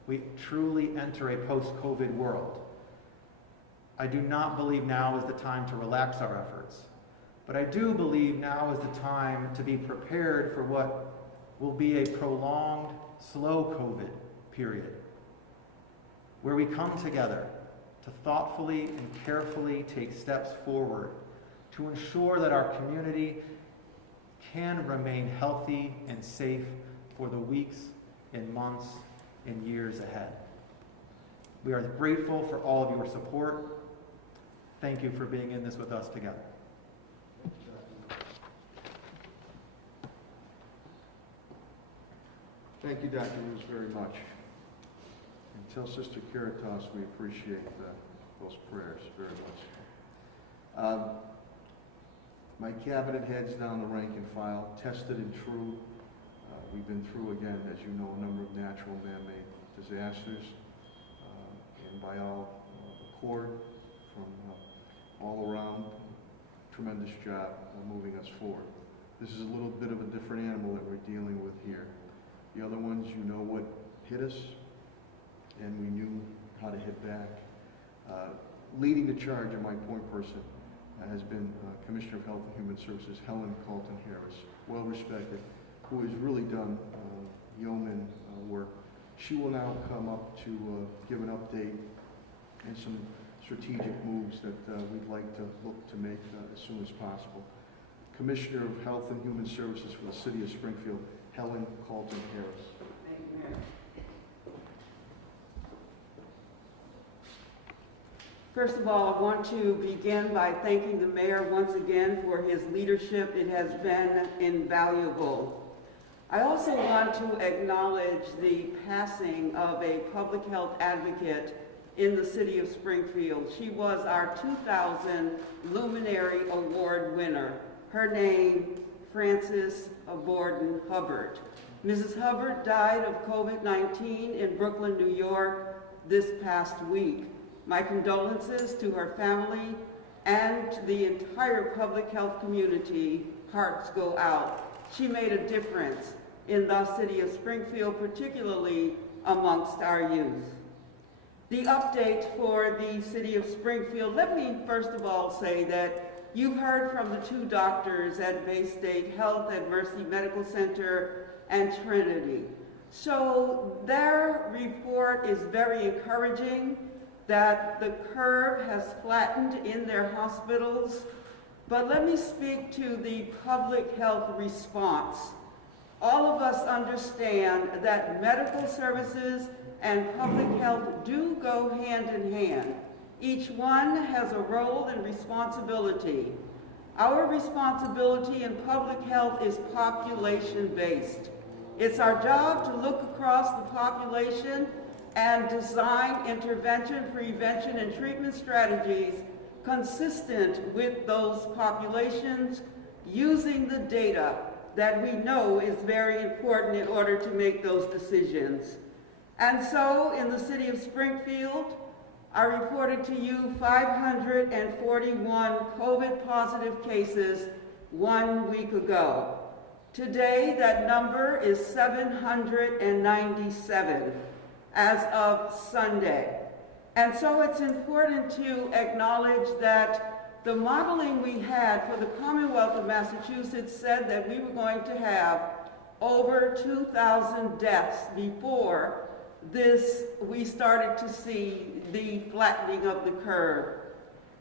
we truly enter a post-COVID world. I do not believe now is the time to relax our efforts, but I do believe now is the time to be prepared for what will be a prolonged, slow COVID period, where we come together to thoughtfully and carefully take steps forward to ensure that our community can remain healthy and safe for the weeks and months and years ahead. We are grateful for all of your support. Thank you for being in this with us together. Thank you, Dr. Roos, very much. And tell Sister Caritas we appreciate those prayers very much. My cabinet heads down the rank and file, tested and true. We've been through, again, as you know, a number of natural man-made disasters, and by all accord, from all around, tremendous job moving us forward. This is a little bit of a different animal that we're dealing with here. The other ones, you know what hit us, and we knew how to hit back. Leading the charge of my point person has been Commissioner of Health and Human Services, Helen Carlton-Harris, well respected, who has really done yeoman work. She will now come up to give an update and some strategic moves that we'd like to look to make as soon as possible. Commissioner of Health and Human Services for the City of Springfield, Helen Carlton-Harris. Thank you, Mayor. First of all, I want to begin by thanking the mayor once again for his leadership. It has been invaluable. I also want to acknowledge the passing of a public health advocate in the city of Springfield. She was our 2000 Luminary Award winner. Her name, Frances Borden Hubbard. Mrs. Hubbard died of COVID-19 in Brooklyn, New York this past week. My condolences to her family and to the entire public health community. Hearts go out. She made a difference in the city of Springfield, particularly amongst our youth. The update for the city of Springfield, let me first of all say that you've heard from the two doctors at Baystate Health and Mercy Medical Center and Trinity. So their report is very encouraging that the curve has flattened in their hospitals. But let me speak to the public health response. All of us understand that medical services and public health do go hand in hand. Each one has a role and responsibility. Our responsibility in public health is population-based. It's our job to look across the population and design intervention, prevention, and treatment strategies consistent with those populations using the data that we know is very important in order to make those decisions. And so in the city of Springfield, I reported to you 541 COVID-positive cases 1 week ago. Today, that number is 797 as of Sunday. And so it's important to acknowledge that the modeling we had for the Commonwealth of Massachusetts said that we were going to have over 2,000 deaths before we started to see the flattening of the curve.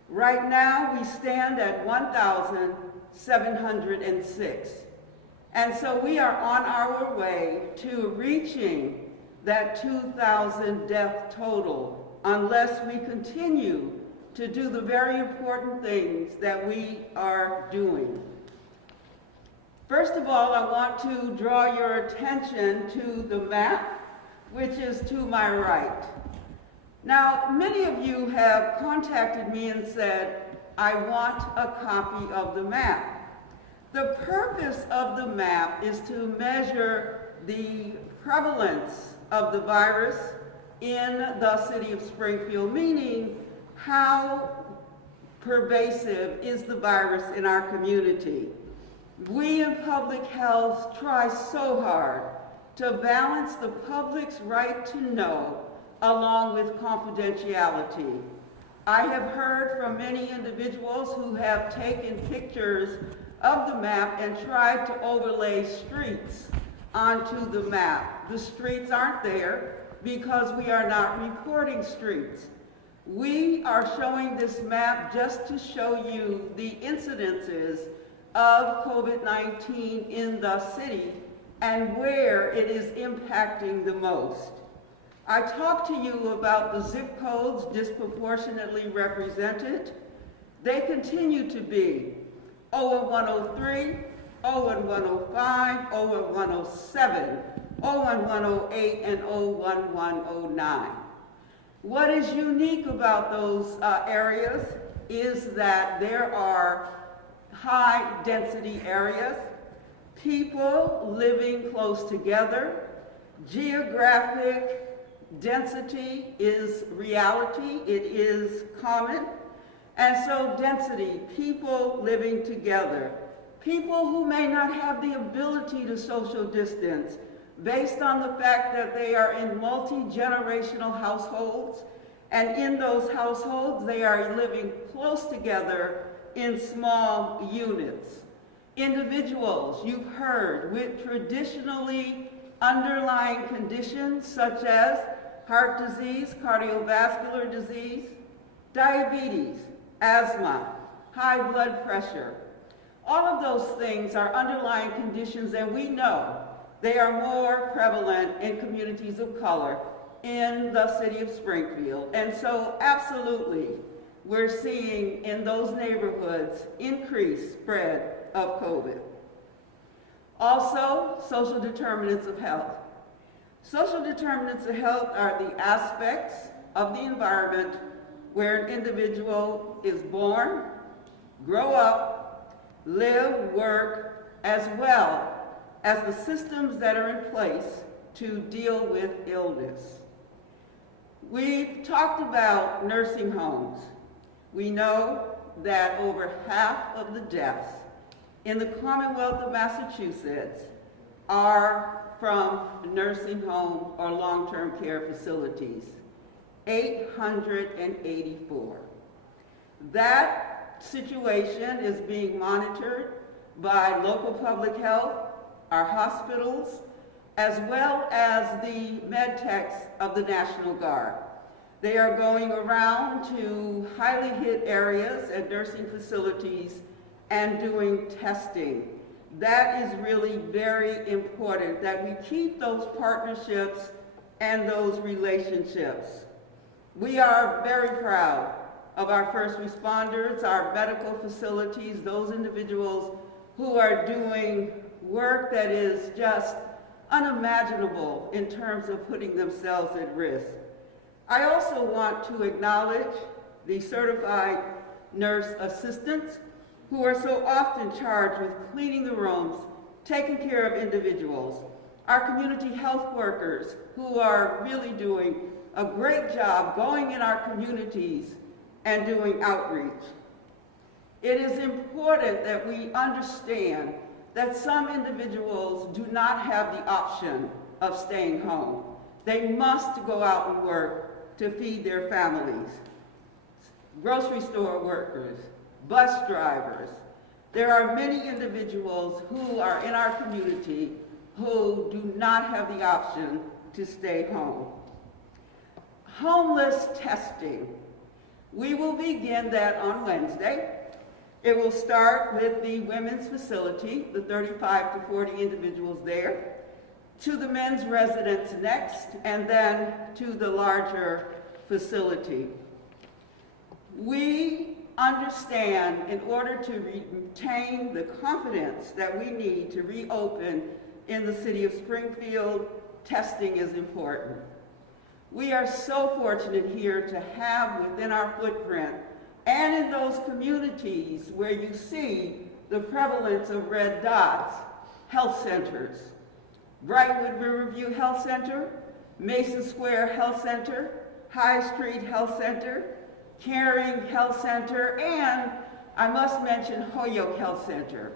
Right now, we stand at 1,706. And so we are on our way to reaching that 2,000 death total unless we continue to do the very important things that we are doing. First of all, I want to draw your attention to the map, which is to my right. Now, many of you have contacted me and said, I want a copy of the map. The purpose of the map is to measure the prevalence of the virus in the city of Springfield, meaning how pervasive is the virus in our community. We in public health try so hard to balance the public's right to know along with confidentiality. I have heard from many individuals who have taken pictures of the map and tried to overlay streets onto the map. The streets aren't there because we are not reporting streets. We are showing this map just to show you the incidences of COVID-19 in the city and where it is impacting the most. I talked to you about the zip codes disproportionately represented. They continue to be 01103, 01105, 01107, 01108, and 01109. What is unique about those areas is that there are high-density areas, people living close together, geographic density is reality, it is common, and so density, people living together, people who may not have the ability to social distance based on the fact that they are in multi-generational households, and in those households they are living close together in small units. Individuals, you've heard, with traditionally underlying conditions such as heart disease, cardiovascular disease, diabetes, asthma, high blood pressure. All of those things are underlying conditions, and we know they are more prevalent in communities of color in the city of Springfield. And so absolutely, we're seeing in those neighborhoods increased spread of COVID. Also, social determinants of health. Social determinants of health are the aspects of the environment where an individual is born, grow up, live, work, as well as the systems that are in place to deal with illness. We've talked about nursing homes. We know that over half of the deaths in the Commonwealth of Massachusetts are from nursing home or long-term care facilities, 884. That situation is being monitored by local public health, our hospitals, as well as the med techs of the National Guard. They are going around to highly hit areas and nursing facilities and doing testing. That is really very important, that we keep those partnerships and those relationships. We are very proud of our first responders, our medical facilities, those individuals who are doing work that is just unimaginable in terms of putting themselves at risk. I also want to acknowledge the certified nurse assistants who are so often charged with cleaning the rooms, taking care of individuals, our community health workers who are really doing a great job going in our communities and doing outreach. It is important that we understand that some individuals do not have the option of staying home. They must go out and work to feed their families. Grocery store workers, bus drivers. There are many individuals who are in our community who do not have the option to stay home. Homeless testing. We will begin that on Wednesday. It will start with the women's facility, the 35 to 40 individuals there, to the men's residence next, and then to the larger facility. We understand in order to retain the confidence that we need to reopen in the city of Springfield, testing is important. We are so fortunate here to have within our footprint and in those communities where you see the prevalence of red dots, health centers. Brightwood Riverview Health Center, Mason Square Health Center, High Street Health Center, Caring Health Center, and I must mention Holyoke Health Center.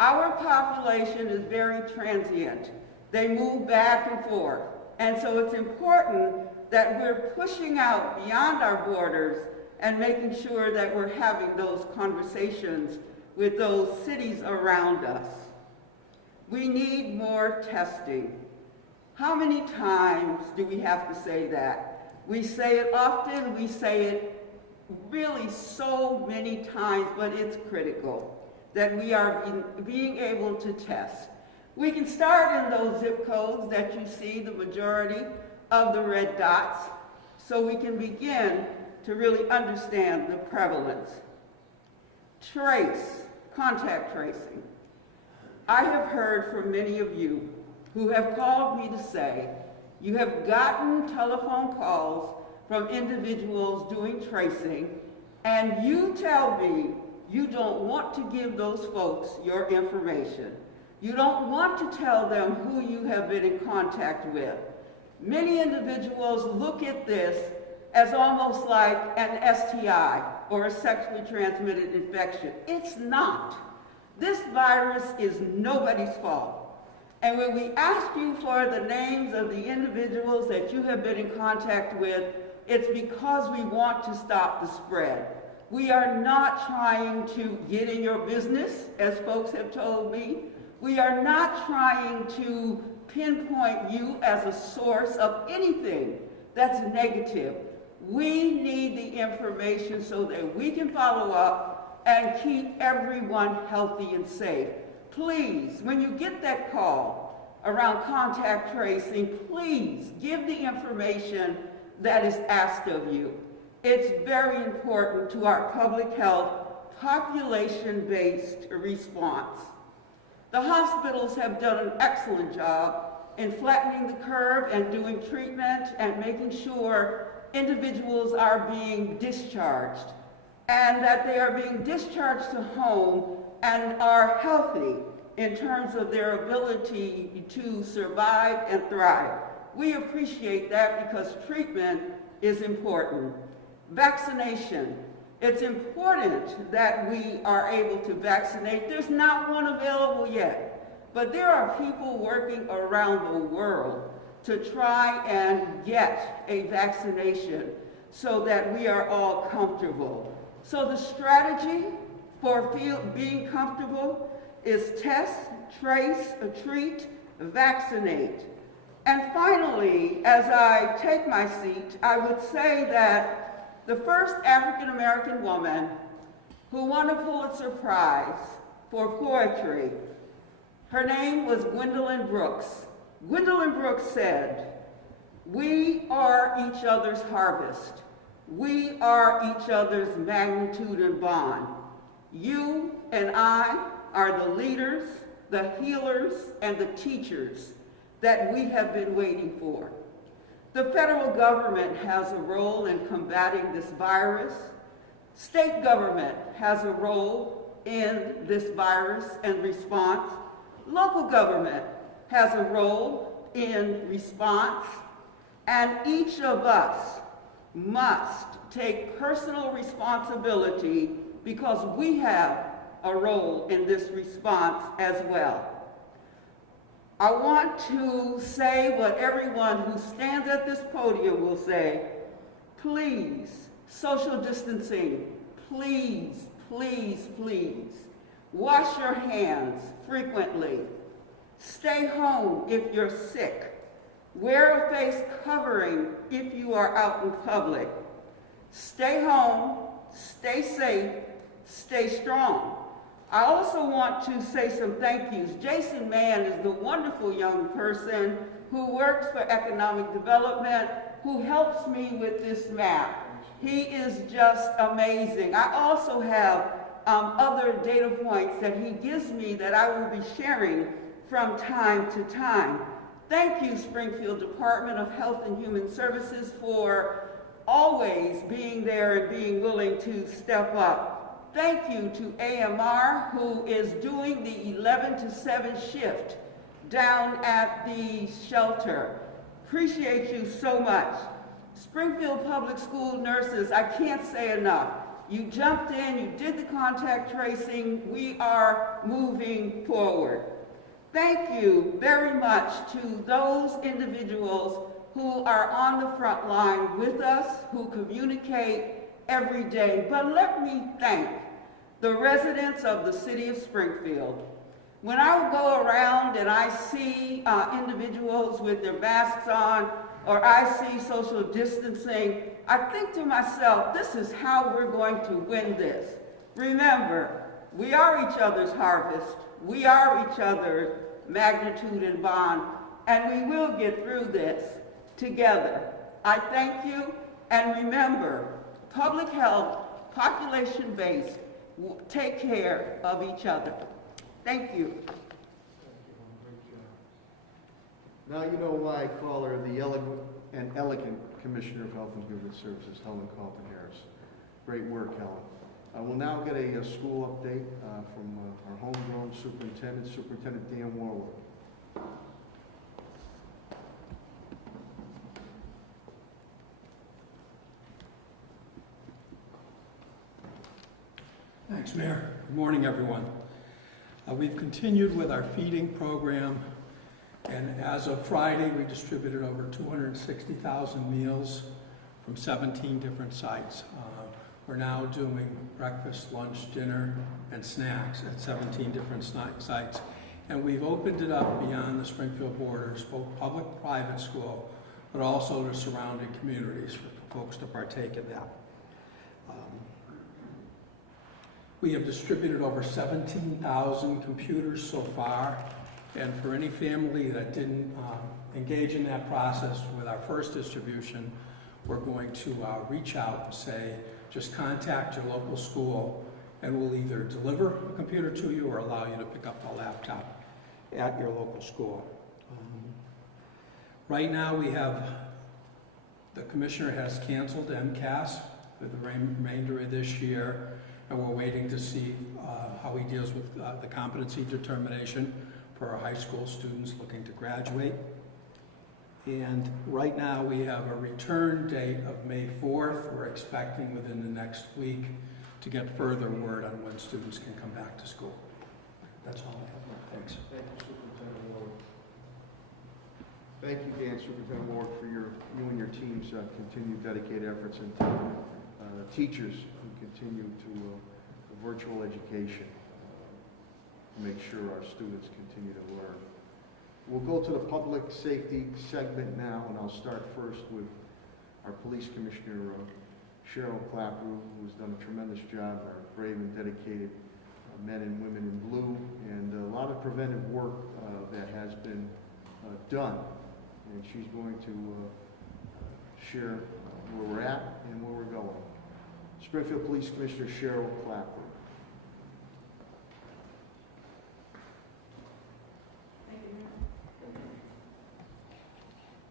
Our population is very transient. They move back and forth. And so it's important that we're pushing out beyond our borders and making sure that we're having those conversations with those cities around us. We need more testing. How many times do we have to say that? We say it often, we say it really so many times, but it's critical that we are being able to test. We can start in those zip codes that you see the majority of the red dots, so we can begin to really understand the prevalence. Trace, contact tracing. I have heard from many of you who have called me to say you have gotten telephone calls from individuals doing tracing, and you tell me you don't want to give those folks your information. You don't want to tell them who you have been in contact with. Many individuals look at this as almost like an STI or a sexually transmitted infection. It's not. This virus is nobody's fault. And when we ask you for the names of the individuals that you have been in contact with, it's because we want to stop the spread. We are not trying to get in your business, as folks have told me. We are not trying to pinpoint you as a source of anything that's negative. We need the information so that we can follow up and keep everyone healthy and safe. Please, when you get that call around contact tracing, please give the information that is asked of you. It's very important to our public health population-based response. The hospitals have done an excellent job in flattening the curve and doing treatment and making sure individuals are being discharged, and that they are being discharged to home and are healthy in terms of their ability to survive and thrive. We appreciate that because treatment is important. Vaccination. It's important that we are able to vaccinate. There's not one available yet, but there are people working around the world to try and get a vaccination so that we are all comfortable. So the strategy for being comfortable is test, trace, treat, vaccinate. And finally, as I take my seat, I would say that the first African American woman who won a Pulitzer Prize for poetry, her name was Gwendolyn Brooks. Gwendolyn Brooks said, "We are each other's harvest. We are each other's magnitude and bond. You and I are the leaders, the healers, and the teachers that we have been waiting for." The federal government has a role in combating this virus. State government has a role in this virus and response. Local government has a role in response. And each of us must take personal responsibility because we have a role in this response as well. I want to say what everyone who stands at this podium will say. Please, social distancing, please, please, please. Wash your hands frequently. Stay home if you're sick. Wear a face covering if you are out in public. Stay home, stay safe, stay strong. I also want to say some thank yous. Jason Mann is the wonderful young person who works for economic development, who helps me with this map. He is just amazing. I also have other data points that he gives me that I will be sharing from time to time. Thank you, Springfield Department of Health and Human Services, for always being there and being willing to step up. Thank you to AMR, who is doing the 11 to 7 shift down at the shelter. Appreciate you so much. Springfield Public School nurses, I can't say enough. You jumped in, you did the contact tracing. We are moving forward. Thank you very much to those individuals who are on the front line with us, who communicate every day. But let me thank the residents of the city of Springfield. When I go around and I see individuals with their masks on, or I see social distancing, I think to myself, this is how we're going to win this. Remember, we are each other's harvest. We are each other's magnitude and bond, and we will get through this together. I thank you, and remember, public health, population-based, take care of each other. Thank you. Now you know why I call her the eloquent and elegant Commissioner of Health and Human Services, Helen Carlton Harris. Great work, Helen. We'll now get a school update from our homegrown superintendent, Superintendent Dan Warwick. Thanks, Mayor. Good morning, everyone. We've continued with our feeding program, and as of Friday, we distributed over 260,000 meals from 17 different sites. We're now doing breakfast, lunch, dinner, and snacks at 17 different sites. And we've opened it up beyond the Springfield borders, both public, private school, but also to surrounding communities for folks to partake in that. We have distributed over 17,000 computers so far, and for any family that didn't engage in that process with our first distribution, we're going to reach out and say, just contact your local school and we'll either deliver a computer to you or allow you to pick up the laptop at your local school. Right now we have, the commissioner has canceled MCAS for the remainder of this year, and we're waiting to see how he deals with the competency determination for our high school students looking to graduate. And right now we have a return date of May 4th. We're expecting within the next week to get further word on when students can come back to school. That's all I have. Thanks. Thank you, Superintendent Warwick. Thank you, Dan, Superintendent Warwick, for you and your team's continued dedicated efforts, and teachers who continue to virtual education to make sure our students continue to learn. We'll go to the public safety segment now, and I'll start first with our police commissioner, Cheryl Clapper, who's done a tremendous job, our brave and dedicated men and women in blue, and a lot of preventive work that has been done. And she's going to share where we're at and where we're going. Springfield Police Commissioner Cheryl Clapper.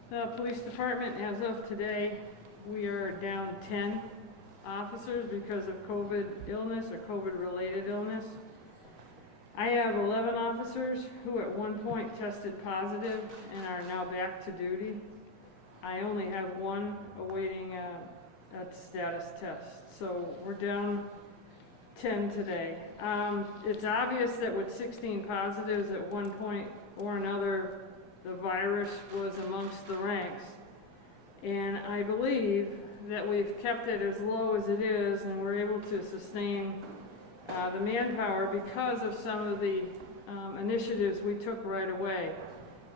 The police department, as of today, we are down 10 officers because of COVID illness or COVID-related illness. I have 11 officers who at one point tested positive and are now back to duty. I only have one awaiting a status test. So we're down 10 today. It's obvious that with 16 positives at one point or another, the virus was amongst the ranks. And I believe that we've kept it as low as it is, and we're able to sustain the manpower because of some of the initiatives we took right away,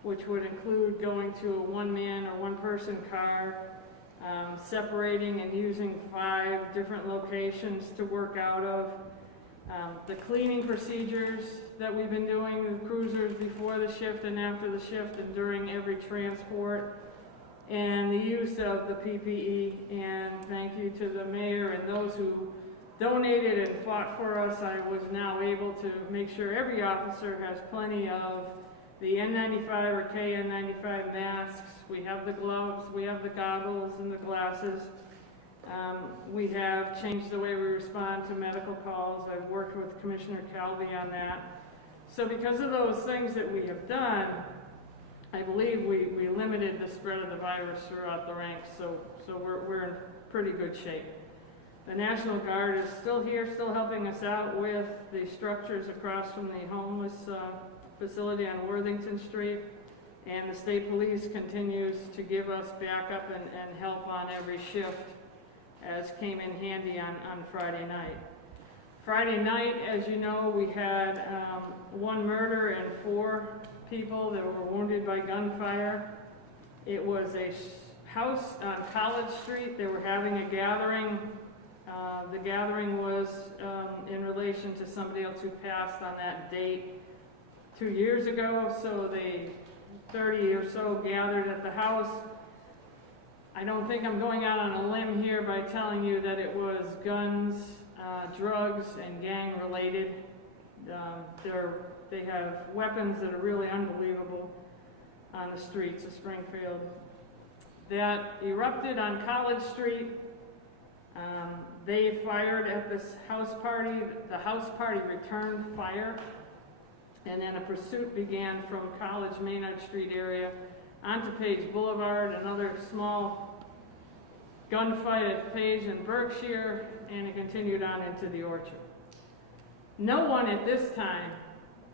which would include going to a one-man or one-person car, separating and using 5 different locations to work out of, the cleaning procedures that we've been doing with cruisers before the shift and after the shift and during every transport, and the use of the PPE. And thank you to the mayor and those who donated and fought for us. I was now able to make sure every officer has plenty of the N95 or KN95 masks. We have the gloves, we have the goggles and the glasses. We have changed the way we respond to medical calls. I've worked with Commissioner Calvi on that. So because of those things that we have done, I believe we limited the spread of the virus throughout the ranks, so we're in pretty good shape. The National Guard is still here, still helping us out with the structures across from the homeless facility on Worthington Street, and the state police continues to give us backup and help on every shift, as came in handy on Friday night. Friday night, as you know, we had 1 murder and 4 people that were wounded by gunfire. It was a house on College Street. They were having a gathering. The gathering was in relation to somebody else who passed on that date 2 years ago, so they 30 or so gathered at the house. I don't think I'm going out on a limb here by telling you that it was guns, drugs, and gang related. They have weapons that are really unbelievable on the streets of Springfield. that erupted on College Street. They fired at this house party. The house party returned fire, and then a pursuit began from College Maynard Street area onto Page Boulevard, another small gunfight at Page and Berkshire, and it continued on into the Orchard. No one at this time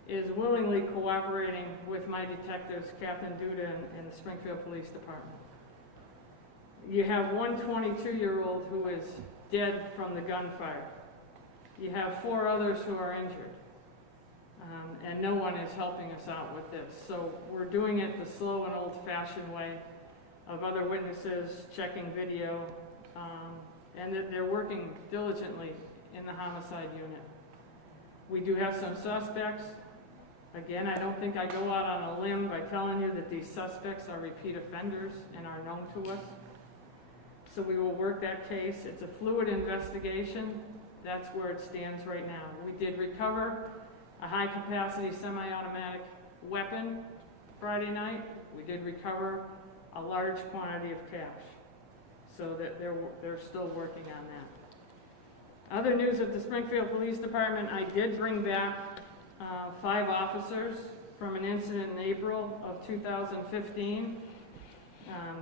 is willingly cooperating with my detectives, Captain Duda and the Springfield Police Department. You have one 22-year-old who is dead from the gunfire. You have 4 others who are injured. And no one is helping us out with this. So we're doing it the slow and old-fashioned way of other witnesses checking video, and that they're working diligently in the homicide unit. We do have some suspects. Again, I don't think I go out on a limb by telling you that these suspects are repeat offenders and are known to us. So we will work that case. It's a fluid investigation. That's where it stands right now. We did recover a high-capacity semi-automatic weapon Friday night. We did recover a large quantity of cash. So that they're still working on that. Other news at the Springfield Police Department, I did bring back 5 officers from an incident in April of 2015.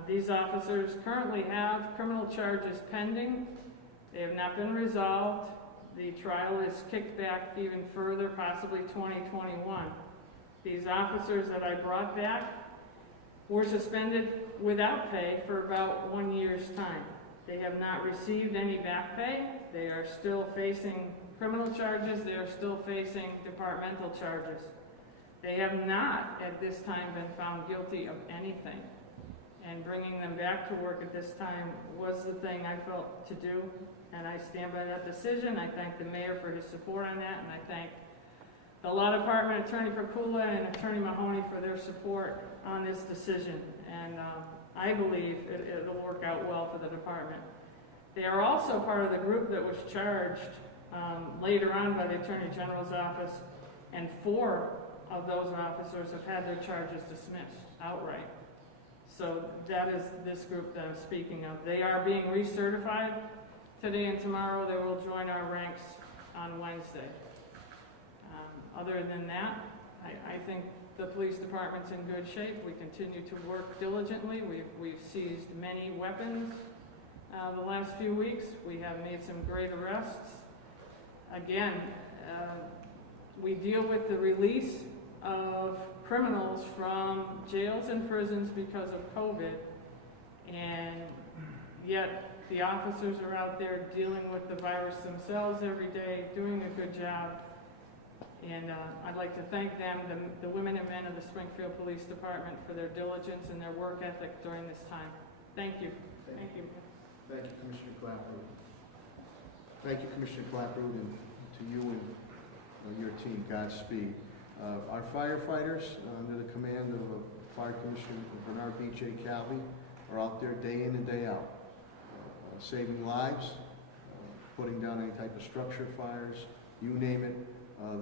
These officers currently have criminal charges pending. They have not been resolved. The trial is kicked back even further, possibly 2021. These officers that I brought back were suspended without pay for about 1 year's time. They have not received any back pay. They are still facing criminal charges. They are still facing departmental charges. They have not, at this time, been found guilty of anything. And bringing them back to work at this time was the thing I felt to do, and I stand by that decision. I thank the mayor for his support on that, and I thank the Law Department, Attorney Percula and Attorney Mahoney for their support on this decision. And I believe it'll work out well for the department. They are also part of the group that was charged later on by the Attorney General's office, and 4 of those officers have had their charges dismissed outright. So that is this group that I'm speaking of. They are being recertified today and tomorrow. They will join our ranks on Wednesday. Other than that, I think the police department's in good shape. We continue to work diligently. We've seized many weapons the last few weeks. We have made some great arrests. Again, we deal with the release of criminals from jails and prisons because of COVID, and yet the officers are out there dealing with the virus themselves every day, doing a good job. And I'd like to thank them, the women and men of the Springfield Police Department, for their diligence and their work ethic during this time. Thank you. Thank you. Thank you, Commissioner Clapper. Thank you, Commissioner Clapper, and to you and your team, Godspeed. Our firefighters, under the command of Fire Commissioner Bernard B.J. Calvi, are out there day in and day out, saving lives, putting down any type of structure fires, you name it,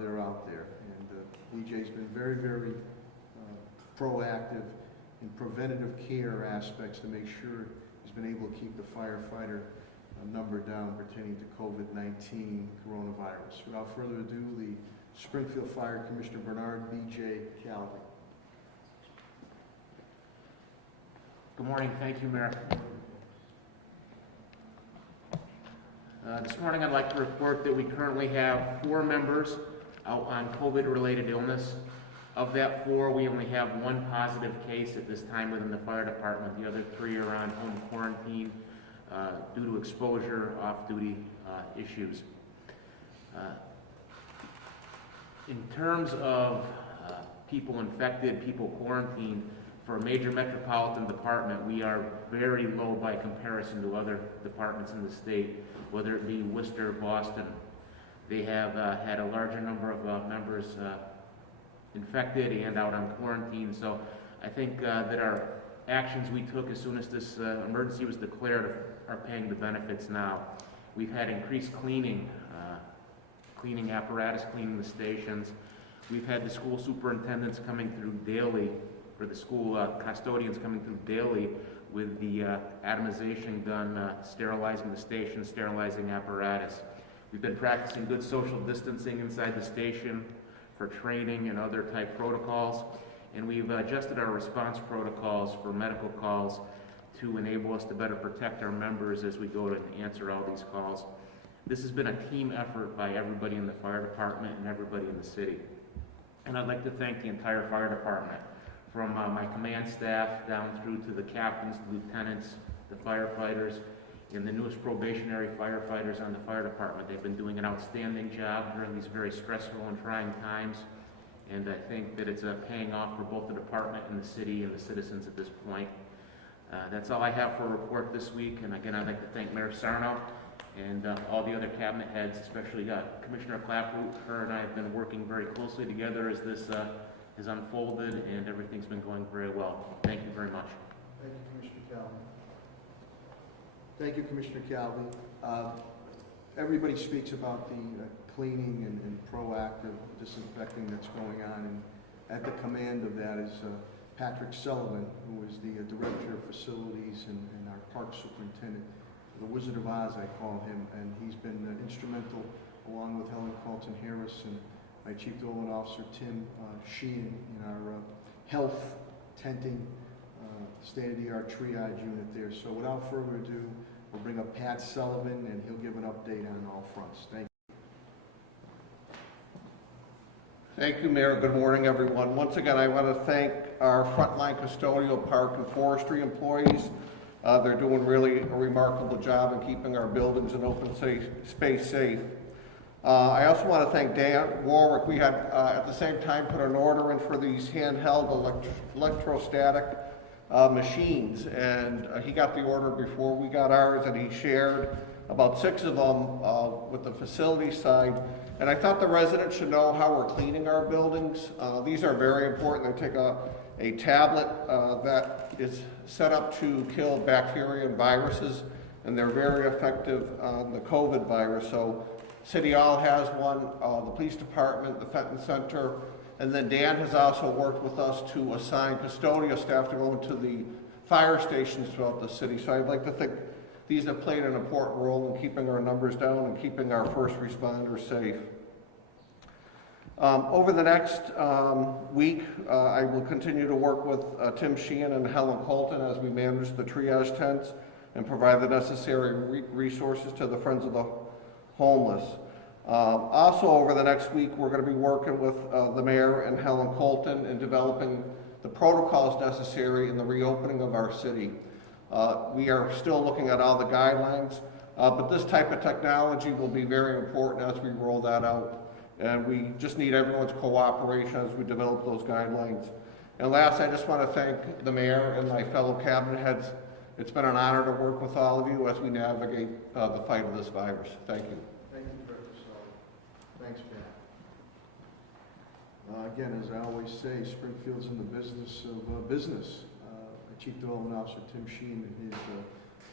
they're out there. And BJ's been very, very proactive in preventative care aspects to make sure he's been able to keep the firefighter number down pertaining to COVID-19 coronavirus. Without further ado, the Springfield Fire Commissioner Bernard B.J. Calvi. Good morning. Thank you, Mayor. This morning I'd like to report that we currently have 4 members out on COVID-related illness. Of that 4, we only have 1 positive case at this time within the fire department. The other 3 are on home quarantine due to exposure, off-duty issues. In terms of people infected, people quarantined, for a major metropolitan department, we are very low by comparison to other departments in the state, whether it be Worcester, Boston. They have had a larger number of members infected and out on quarantine. So I think that our actions we took as soon as this emergency was declared are paying the benefits now. We've had increased cleaning apparatus, cleaning the stations. We've had the school superintendents coming through daily, or the school custodians coming through daily with the atomization gun, sterilizing the station, sterilizing apparatus. We've been practicing good social distancing inside the station for training and other type protocols, and we've adjusted our response protocols for medical calls to enable us to better protect our members as we go to answer all these calls. This has been a team effort by everybody in the fire department and everybody in the city. And I'd like to thank the entire fire department, from my command staff down through to the captains, lieutenants, the firefighters, and the newest probationary firefighters on the fire department. They've been doing an outstanding job during these very stressful and trying times, and I think that it's paying off for both the department and the city and the citizens at this point. That's all I have for a report this week, and again, I'd like to thank Mayor Sarno and all the other cabinet heads, especially Commissioner Claproot. Her and I have been working very closely together as this has unfolded, and everything's been going very well. Thank you very much. Thank you, Commissioner Calvi. Thank you, Commissioner Calvi. Everybody speaks about the cleaning and proactive disinfecting that's going on, and at the command of that is Patrick Sullivan, who is the Director of Facilities and our Park Superintendent, the Wizard of Oz, I call him, and he's been instrumental, along with Helen Colton Harris and my Chief Development Officer, Tim Sheehan, in our health tenting, state-of-the-art triage unit there. So without further ado, we'll bring up Pat Sullivan, and he'll give an update on all fronts. Thank you. Thank you, Mayor. Good morning, everyone. Once again, I want to thank our frontline custodial, park, and forestry employees. They're doing really a remarkable job in keeping our buildings and open space safe. I also want to thank Dan Warwick. We had, at the same time, put an order in for these handheld electrostatic machines, and he got the order before we got ours, and he shared about 6 of them with the facility side. And I thought the residents should know how we're cleaning our buildings. These are very important. They take a tablet that is set up to kill bacteria and viruses, and they're very effective on the COVID virus. So City Hall has one, the police department, the Fenton Center, and then Dan has also worked with us to assign custodial staff to go into the fire stations throughout the city. So I'd like to think these have played an important role in keeping our numbers down and keeping our first responders safe. Over the next week, I will continue to work with Tim Sheehan and Helen Colton as we manage the triage tents and provide the necessary resources to the Friends of the Homeless. Also, over the next week, we're going to be working with the mayor and Helen Colton in developing the protocols necessary in the reopening of our city. We are still looking at all the guidelines, but this type of technology will be very important as we roll that out. And we just need everyone's cooperation as we develop those guidelines. And last, I just want to thank the mayor and my fellow cabinet heads. It's been an honor to work with all of you as we navigate the fight of this virus. Thank you. Thank you, Director Sullivan. Thanks, Pat. Again, as I always say, Springfield's in the business of business. Chief Development Officer Tim Sheehan and his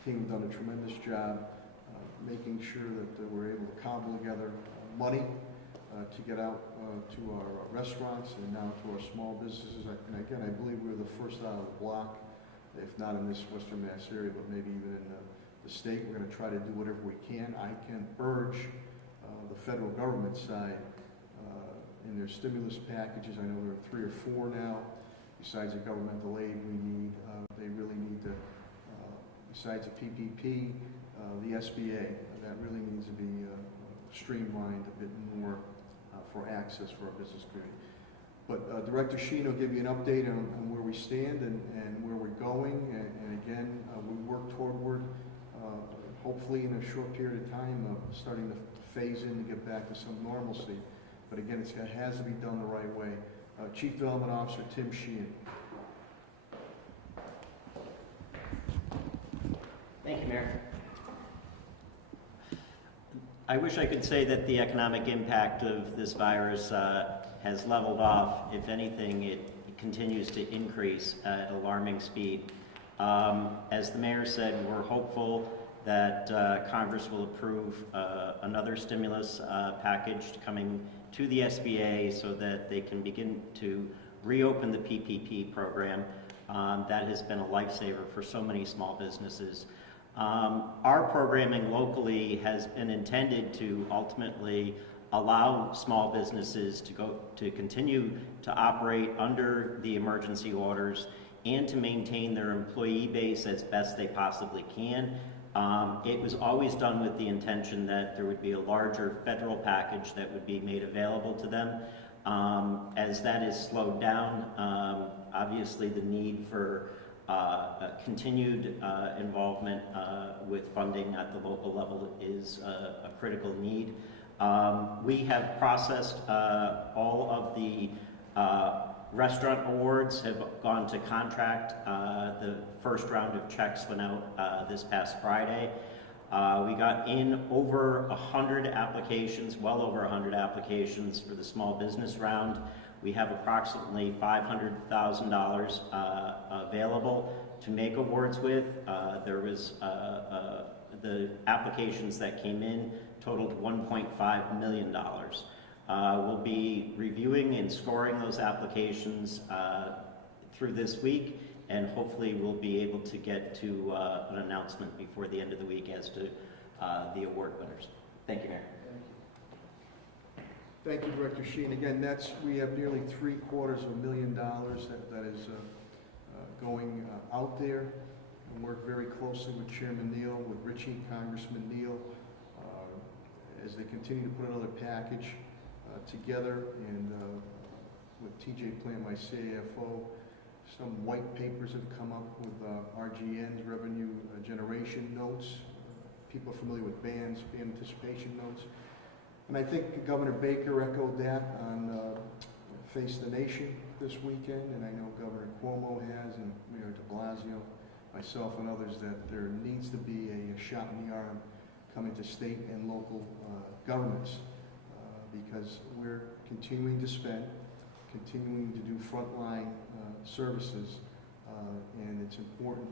team have done a tremendous job making sure that we're able to cobble together money to get out to our restaurants and now to our small businesses. And again, I believe we're the first out of the block, if not in this Western Mass area, but maybe even in the state. We're going to try to do whatever we can. I can urge the federal government side in their stimulus packages. I know there are 3 or 4 now. Besides the governmental aid we need, they really need to, besides the PPP, the SBA, that really needs to be streamlined a bit more for access for our business community. But Director Sheen will give you an update on where we stand and where we're going. And again, we work toward, hopefully in a short period of time, starting to phase in to get back to some normalcy. But again, it has to be done the right way. Chief Development Officer Tim Sheehan. Thank you, Mayor. I wish I could say that the economic impact of this virus has leveled off. If anything, it continues to increase at alarming speed. As the mayor said, we're hopeful that Congress will approve another stimulus package coming to the SBA so that they can begin to reopen the PPP program. That has been a lifesaver for so many small businesses. Our programming locally has been intended to ultimately allow small businesses to continue to operate under the emergency orders and to maintain their employee base as best they possibly can. It was always done with the intention that there would be a larger federal package that would be made available to them. As that is slowed down, obviously the need for continued involvement with funding at the local level is a critical need. We have processed all of the restaurant awards have gone to contract. The first round of checks went out this past Friday. We got in over 100 applications, well over 100 applications for the small business round. We have approximately $500,000 available to make awards with. There was the applications that came in totaled $1.5 million. We'll be reviewing and scoring those applications through this week, and hopefully we'll be able to get to an announcement before the end of the week as to the award winners. Thank you, Mayor. Thank you, Director Sheen. Again, we have nearly $750,000 that is going out there, and work very closely with Chairman Neal, with Richie, Congressman Neal, as they continue to put another package together, and with TJ Plant, my CAFO, some white papers have come up with RGN's revenue generation notes. People are familiar with band anticipation notes. And I think Governor Baker echoed that on Face the Nation this weekend, and I know Governor Cuomo has, and Mayor de Blasio, myself and others, that there needs to be a shot in the arm coming to state and local governments, because we're continuing to spend, continuing to do frontline services, and it's important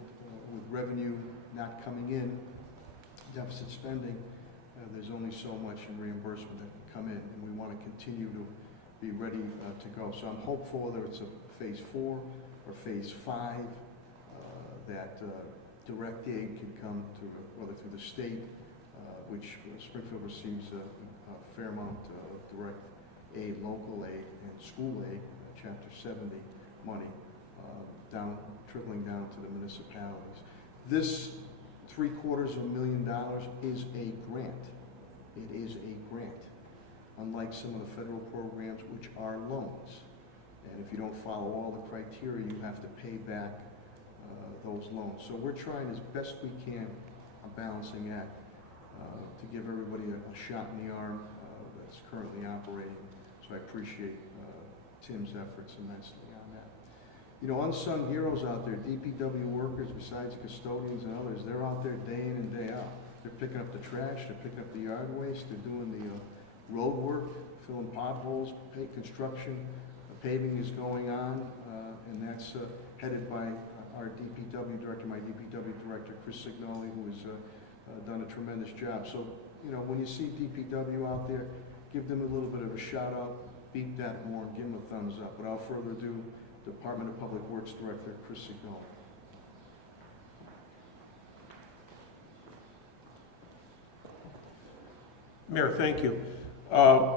with revenue not coming in, deficit spending, there's only so much in reimbursement that can come in, and we want to continue to be ready to go. So I'm hopeful, whether it's a phase 4 or phase 5, that direct aid can come to, whether through the state, which Springfield receives a fair amount of direct aid, local aid, and school aid, Chapter 70 money, trickling down to the municipalities. This $750,000 is a grant. It is a grant, unlike some of the federal programs, which are loans. And if you don't follow all the criteria, you have to pay back those loans. So we're trying as best we can, a balancing act, to give everybody a shot in the arm that's currently operating. So I appreciate Tim's efforts immensely on that. You know, unsung heroes out there, DPW workers, besides custodians and others, they're out there day in and day out. They're picking up the trash, they're picking up the yard waste, they're doing the road work, filling potholes, construction, paving is going on, and that's headed by our DPW director, my DPW director, Chris Signoli, who has done a tremendous job. So, you know, when you see DPW out there, give them a little bit of a shout out, beat that more, give them a thumbs up. Without further ado, Department of Public Works Director, Chris Signoli. Mayor, thank you.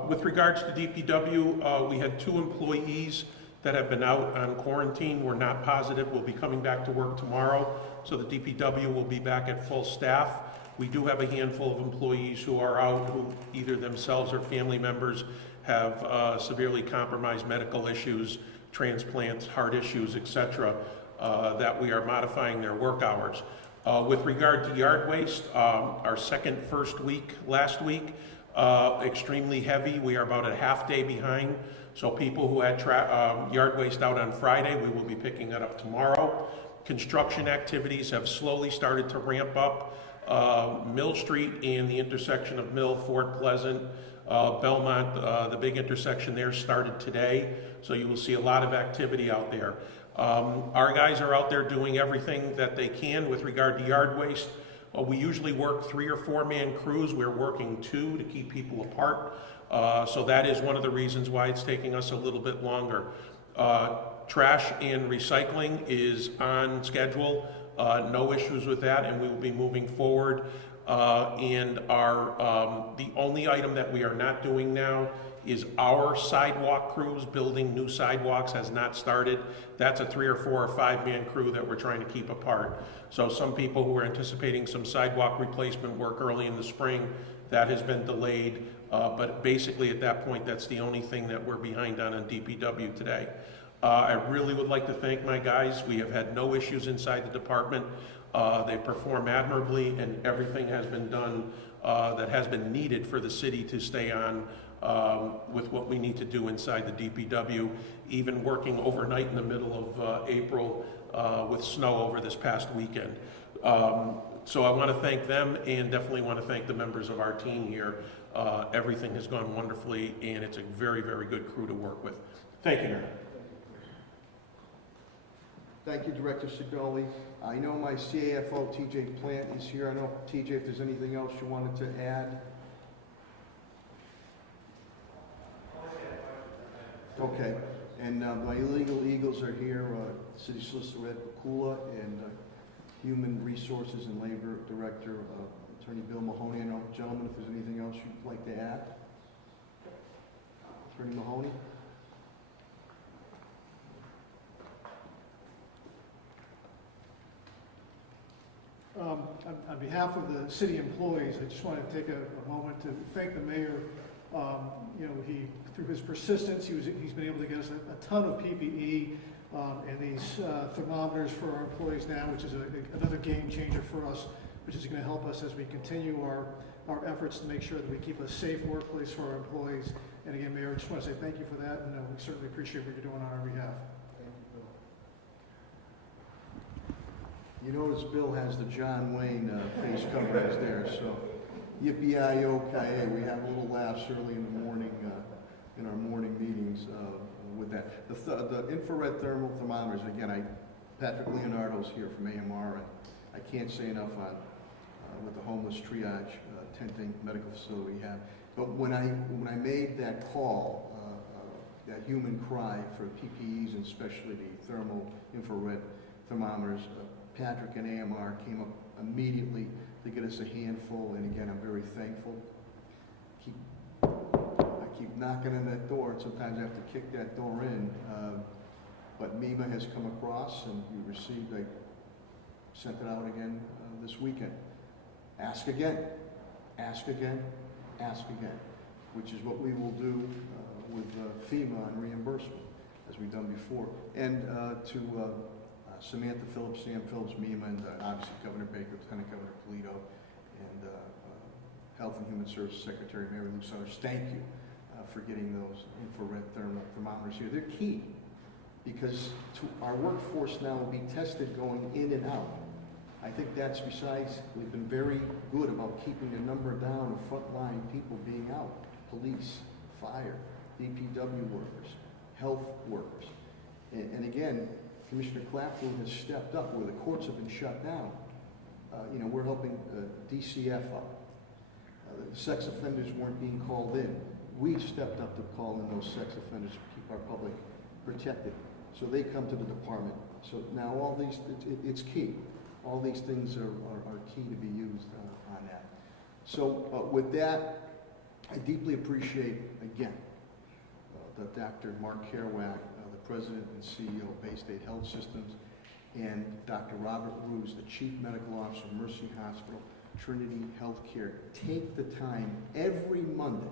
With regards to DPW, we had 2 employees that have been out on quarantine. We're not positive. We'll be coming back to work tomorrow, so the DPW will be back at full staff. We do have a handful of employees who are out, who either themselves or family members have severely compromised medical issues, transplants, heart issues, etc., that we are modifying their work hours. With regard to yard waste, our first week last week, extremely heavy. We are about a half day behind. So people who had yard waste out on Friday, we will be picking that up tomorrow. Construction activities have slowly started to ramp up. Mill Street and the intersection of Mill, Fort Pleasant, Belmont, the big intersection there started today. So you will see a lot of activity out there. Our guys are out there doing everything that they can with regard to yard waste. We usually work 3 or 4 man crews. We're working 2 to keep people apart. So that is one of the reasons why it's taking us a little bit longer. Trash and recycling is on schedule, no issues with that, and we will be moving forward. And the only item that we are not doing now is our sidewalk crews. Building new sidewalks has not started. That's a 3 or 4 or 5 man crew that we're trying to keep apart. So some people who are anticipating some sidewalk replacement work early in the spring, that has been delayed. But basically at that point, that's the only thing that we're behind on DPW today. I really would like to thank my guys. We have had no issues inside the department. They perform admirably, and everything has been done that has been needed for the city to stay on with what we need to do inside the DPW, even working overnight in the middle of April with snow over this past weekend. So I want to thank them, and definitely want to thank the members of our team here. Everything has gone wonderfully, and it's a very, very good crew to work with. Thank you, Mayor. Thank you, Director Sidoli. I know my CAFO, TJ Plant, is here. I don't know, TJ, if there's anything else you wanted to add. Okay, and my legal eagles are here, City Solicitor Ed Pakula and Human Resources and Labor Director Attorney Bill Mahoney. I know, gentlemen, if there's anything else you'd like to add. Attorney Mahoney. On behalf of the city employees, I just want to take a moment to thank the mayor. You know, through his persistence, he's been able to get us a ton of PPE and these thermometers for our employees now, which is another game changer for us, which is going to help us as we continue our efforts to make sure that we keep a safe workplace for our employees. And again, Mayor, I just want to say thank you for that, and we certainly appreciate what you're doing on our behalf. You notice Bill has the John Wayne face coverings there, so yippee-yi-yo-ki-yay. We have a little laughs early in the morning in our morning meetings with that. The infrared thermal thermometers, again, Patrick Leonardo's here from AMR, and I can't say enough on with the homeless triage tenting medical facility we have. But when I made that call, that human cry for PPEs and especially the thermal infrared thermometers, Patrick and AMR came up immediately to get us a handful, and again, I'm very thankful. I keep knocking on that door, and sometimes I have to kick that door in, but MEMA has come across, and we received, I sent it out again this weekend. Ask again, ask again, ask again, which is what we will do with FEMA on reimbursement, as we've done before. And to Samantha Phillips, Sam Phillips, MEMA, and obviously Governor Baker, Lieutenant Governor Polito, and Health and Human Services Secretary Mary Lou Summers, thank you for getting those infrared thermometers here. They're key because our workforce now will be tested going in and out. I think that's besides, we've been very good about keeping the number down of frontline people being out. Police, fire, DPW workers, health workers. And again, Commissioner Clapton has stepped up where the courts have been shut down. You know, we're helping DCF up. The sex offenders weren't being called in. We stepped up to call in those sex offenders to keep our public protected. So they come to the department. So now all these, it's key. All these things are key to be used on that. So with that, I deeply appreciate, again, Dr. Mark Kerouac, the President and CEO of Baystate Health Systems, and Dr. Robert Ruse, the Chief Medical Officer of Mercy Hospital, Trinity Healthcare. Take the time every Monday,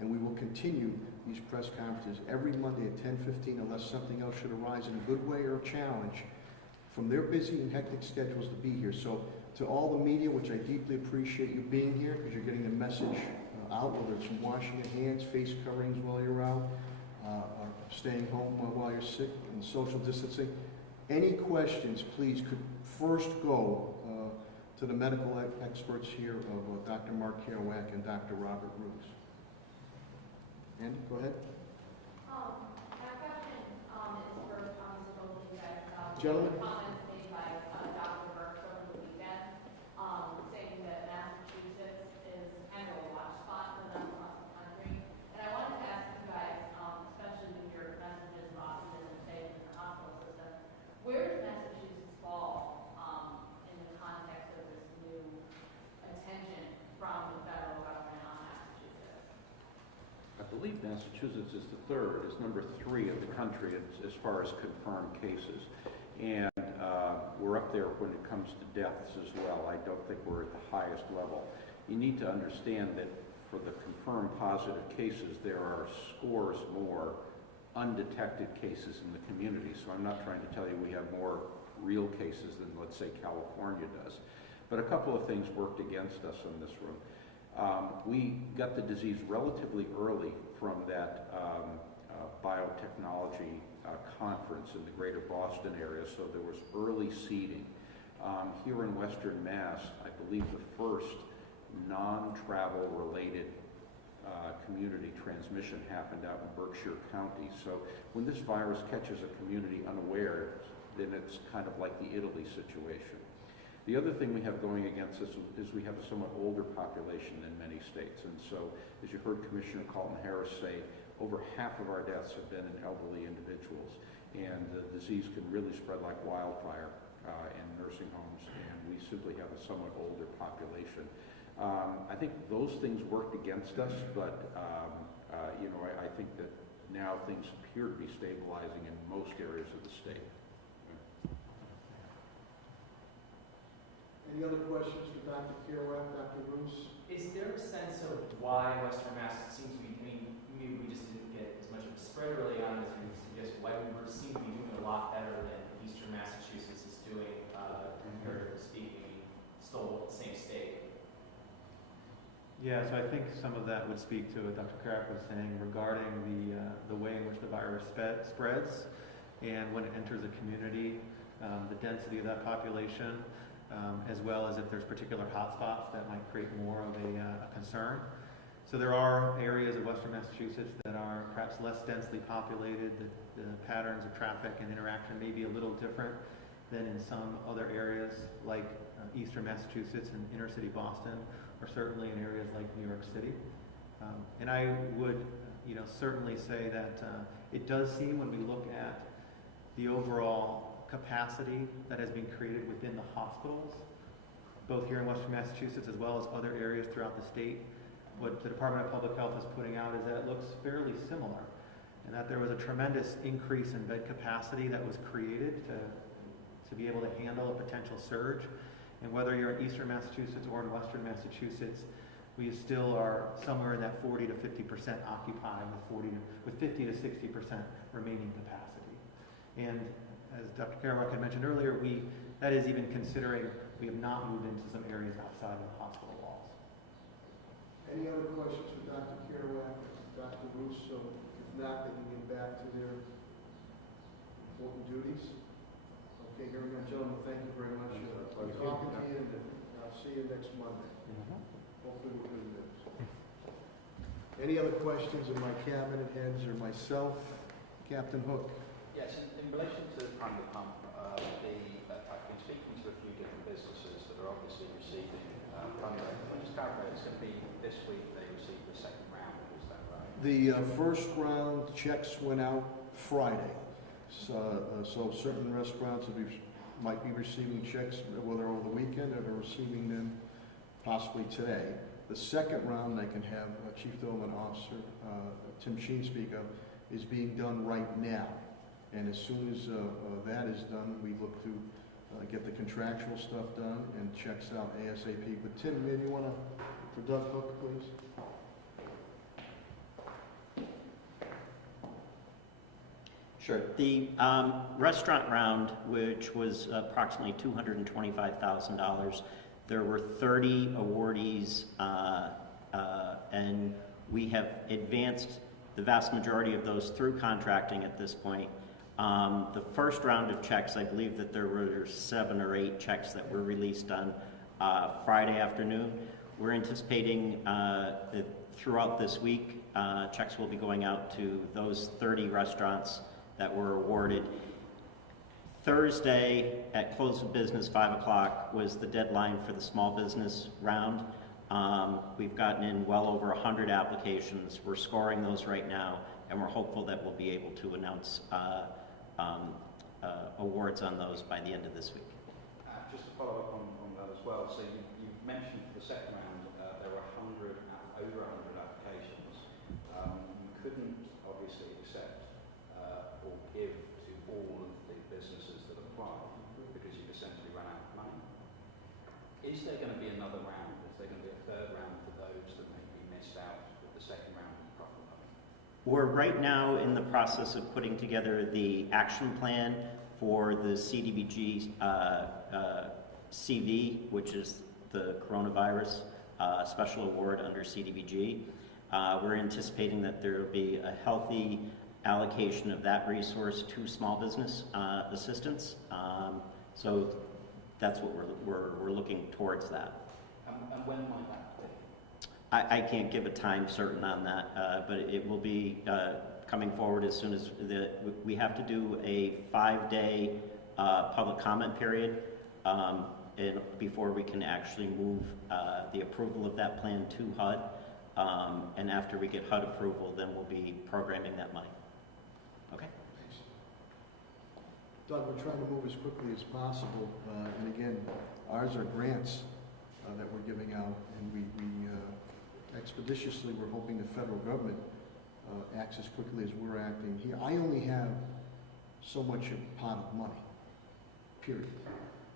and we will continue these press conferences every Monday at 10:15 unless something else should arise in a good way or a challenge from their busy and hectic schedules to be here. So to all the media, which I deeply appreciate you being here because you're getting the message out, whether it's washing your hands, face coverings while you're out, or staying home while you're sick, and social distancing. Any questions, please, could first go to the medical experts here of Dr. Mark Kerouac and Dr. Robert Ruse. Andy, go ahead. My question is for both of you guys. Gentlemen. Comments made by Dr. Burke over the weekend, saying that Massachusetts is kind of a watch spot for them across the country. And I wanted to ask you guys, especially with your messages of optimism, saying that the hospital believe Massachusetts is the third, is number 3 of the country as far as confirmed cases. And we're up there when it comes to deaths as well. I don't think we're at the highest level. You need to understand that for the confirmed positive cases, there are scores more undetected cases in the community. So I'm not trying to tell you we have more real cases than, let's say, California does. But a couple of things worked against us in this room. We got the disease relatively early from that biotechnology conference in the greater Boston area, so there was early seeding. Here in Western Mass, I believe the first non-travel related community transmission happened out in Berkshire County. So when this virus catches a community unaware, then it's kind of like the Italy situation. The other thing we have going against us is we have a somewhat older population than many states. And so, as you heard Commissioner Carlton-Harris say, over half of our deaths have been in elderly individuals. And the disease can really spread like wildfire in nursing homes, and we simply have a somewhat older population. I think those things worked against us, but I think that now things appear to be stabilizing in most areas of the state. Any other questions for Dr. Kerouac, Dr. Roos? Is there a sense of why Western Mass seems to be, maybe we just didn't get as much of a spread early on as you suggested, why we seem to be doing a lot better than Eastern Massachusetts is doing, comparatively speaking, still the same state? Yeah, so I think some of that would speak to what Dr. Kerouac was saying regarding the way in which the virus spreads, and when it enters a community, the density of that population, as well as if there's particular hotspots that might create more of a concern. So there are areas of Western Massachusetts that are perhaps less densely populated. The patterns of traffic and interaction may be a little different than in some other areas like Eastern Massachusetts and inner city Boston, or certainly in areas like New York City. And I would certainly say that it does seem, when we look at the overall capacity that has been created within the hospitals, both here in Western Massachusetts as well as other areas throughout the state, what the Department of Public Health is putting out is that it looks fairly similar, and that there was a tremendous increase in bed capacity that was created to be able to handle a potential surge. And whether you're in Eastern Massachusetts or in Western Massachusetts, we still are somewhere in that 40 to 50% occupied with 50 to 60% remaining capacity. And as Dr. Kerouac had mentioned earlier, that is even considering we have not moved into some areas outside of the hospital walls. Any other questions for Dr. Kerouac, Dr. Russo? If not, they can get back to their important duties. Okay, hearing none, gentlemen, thank you very much for talking to you, and I'll see you next Monday. Hopefully we'll do this. Any other questions of my cabinet heads or myself? Captain Hook. Yes, in relation to kind of pump, I've been speaking to a few different businesses that are obviously receiving funding. Can you just clarify, it's going to be this week they receive the second round, is that right? The first round checks went out Friday. So certain restaurants might be receiving checks, whether over the weekend or they're receiving them possibly today. The second round they can have, Chief Development Officer Tim Sheen speak of, is being done right now. And as soon as that is done, we look to get the contractual stuff done and checks out ASAP. But Tim, maybe you want to, for Doug Hook, please? Sure. The restaurant round, which was approximately $225,000, there were 30 awardees, and we have advanced the vast majority of those through contracting at this point. The first round of checks, I believe that there were 7 or 8 checks that were released on Friday afternoon. We're anticipating that throughout this week, checks will be going out to those 30 restaurants that were awarded. Thursday at close of business, 5 o'clock, was the deadline for the small business round. We've gotten in well over 100 applications. We're scoring those right now, and we're hopeful that we'll be able to announce awards on those by the end of this week. Just to follow up on that as well, so you mentioned for the second round there were over 100 applications. You Is there going to be another round? Is there going to be a third round for those that maybe missed out with the second round of the profit money? We're right now in the process of putting together the action plan for the CDBG CV, which is the coronavirus special award under CDBG. We're anticipating that there will be a healthy allocation of that resource to small business assistance. So that's what we're looking towards that. And when might that be? I can't give a time certain on that, but it will be coming forward as soon as we have to do a 5-day public comment period and before we can actually move the approval of that plan to HUD. And after we get HUD approval, then we'll be programming that money. Okay? Thanks. Doug, we're trying to move as quickly as possible. And again, ours are grants that we're giving out, and we expeditiously, we're hoping the federal government acts as quickly as we're acting here. I only have so much a pot of money, period.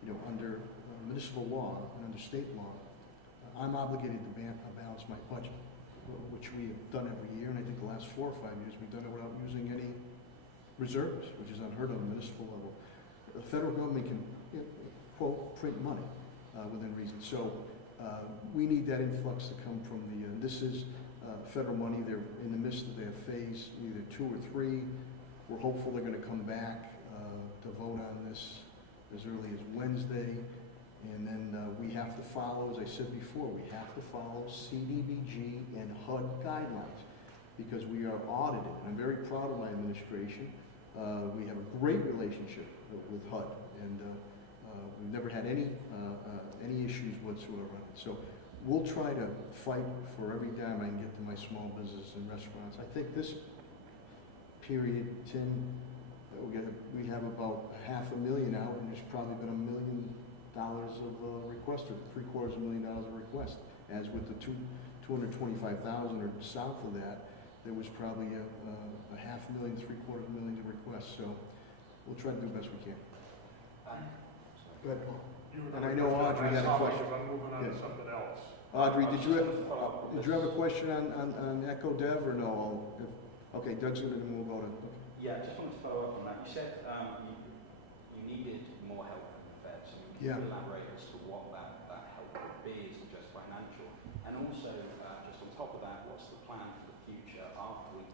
You know, under municipal law and under state law, I'm obligated to balance my budget, which we have done every year, and I think the last 4 or 5 years we've done it without using any reserves, which is unheard of at the municipal level. The federal government can, quote, print money within reason. So we need that influx to come from the, this is federal money. They're in the midst of their phase, either 2 or 3. We're hopeful they're going to come back to vote on this as early as Wednesday. And then we have to follow, as I said before, we have to follow CDBG and HUD guidelines because we are audited. I'm very proud of my administration. We have a great relationship with HUD, and we've never had any issues whatsoever on it. So we'll try to fight for every dime I can get to my small businesses and restaurants. I think this period, Tim, we have about $500,000 out, and there's probably been $1 million of requests, or $750,000 of requests. As with the 225,000 or south of that, there was probably a $500,000, $750,000 of requests. So we'll try to do the best we can. Go ahead, Paul. And I know Audrey had a question. I'm moving on to something else. Audrey, did you have a question on Echo Dev or no? Okay, Doug's going to move on. Yeah, I just wanted to follow up on that. You said you needed more help from the feds. Can you elaborate as to what that help would be? Is it just financial? And also, just on top of that, what's the plan for the future after we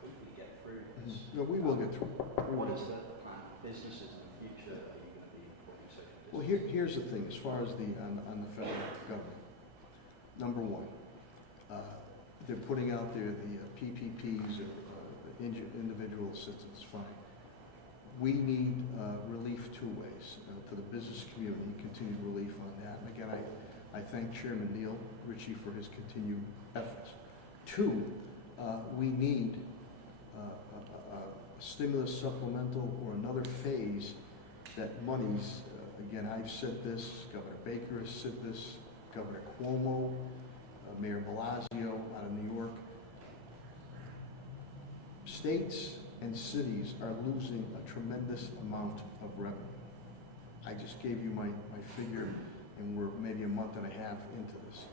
hopefully get through this? No, we will get through. What is the plan for businesses in the future? Are you going to be putting social distancing? Well, here's the thing, as far as on the federal government. Number one, they're putting out there the PPPs, or individual assistance, fine. We need relief 2 ways, to the business community, continued relief on that. And again, I thank Chairman Neil Ritchie for his continued efforts. 2, we need a stimulus supplemental or another phase that monies, again, I've said this, Governor Baker has said this, Governor Cuomo, Mayor Blasio out of New York. States and cities are losing a tremendous amount of revenue. I just gave you my figure, and we're maybe a month and a half into this.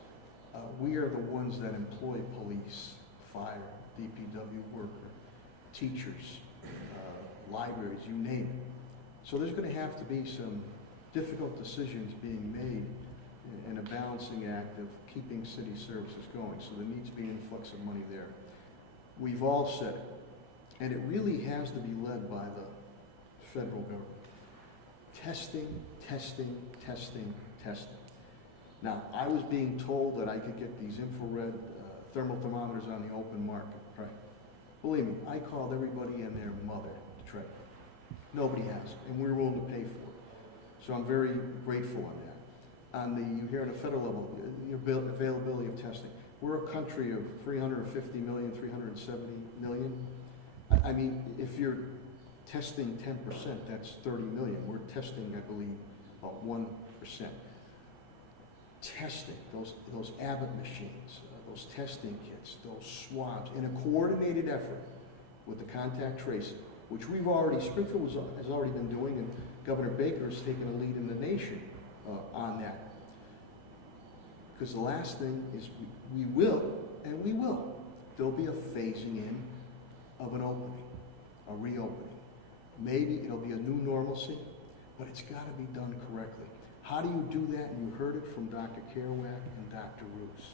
We are the ones that employ police, fire, DPW worker, teachers, libraries, you name it. So there's going to have to be some difficult decisions being made in a balancing act of keeping city services going. So there needs to be an influx of money there. We've all said it. And it really has to be led by the federal government. Testing, testing, testing, testing. Now, I was being told that I could get these infrared thermal thermometers on the open market, right? Believe me, I called everybody and their mother to try. Nobody has, and we're willing to pay for it. So I'm very grateful on that. On the, you hear on a federal level, your availability of testing. We're a country of 350 million, 370 million. I mean, if you're testing 10%, that's 30 million. We're testing, I believe, about 1%. Testing, those Abbott machines, those testing kits, those swabs, in a coordinated effort with the contact tracing, which we've already, Springfield has already been doing, and Governor Baker has taken a lead in the nation on that. Because the last thing is we will, there'll be a phasing in of an opening, a reopening. Maybe it'll be a new normalcy, but it's got to be done correctly. How do you do that? And you heard it from Dr. Kerouac and Dr. Roos.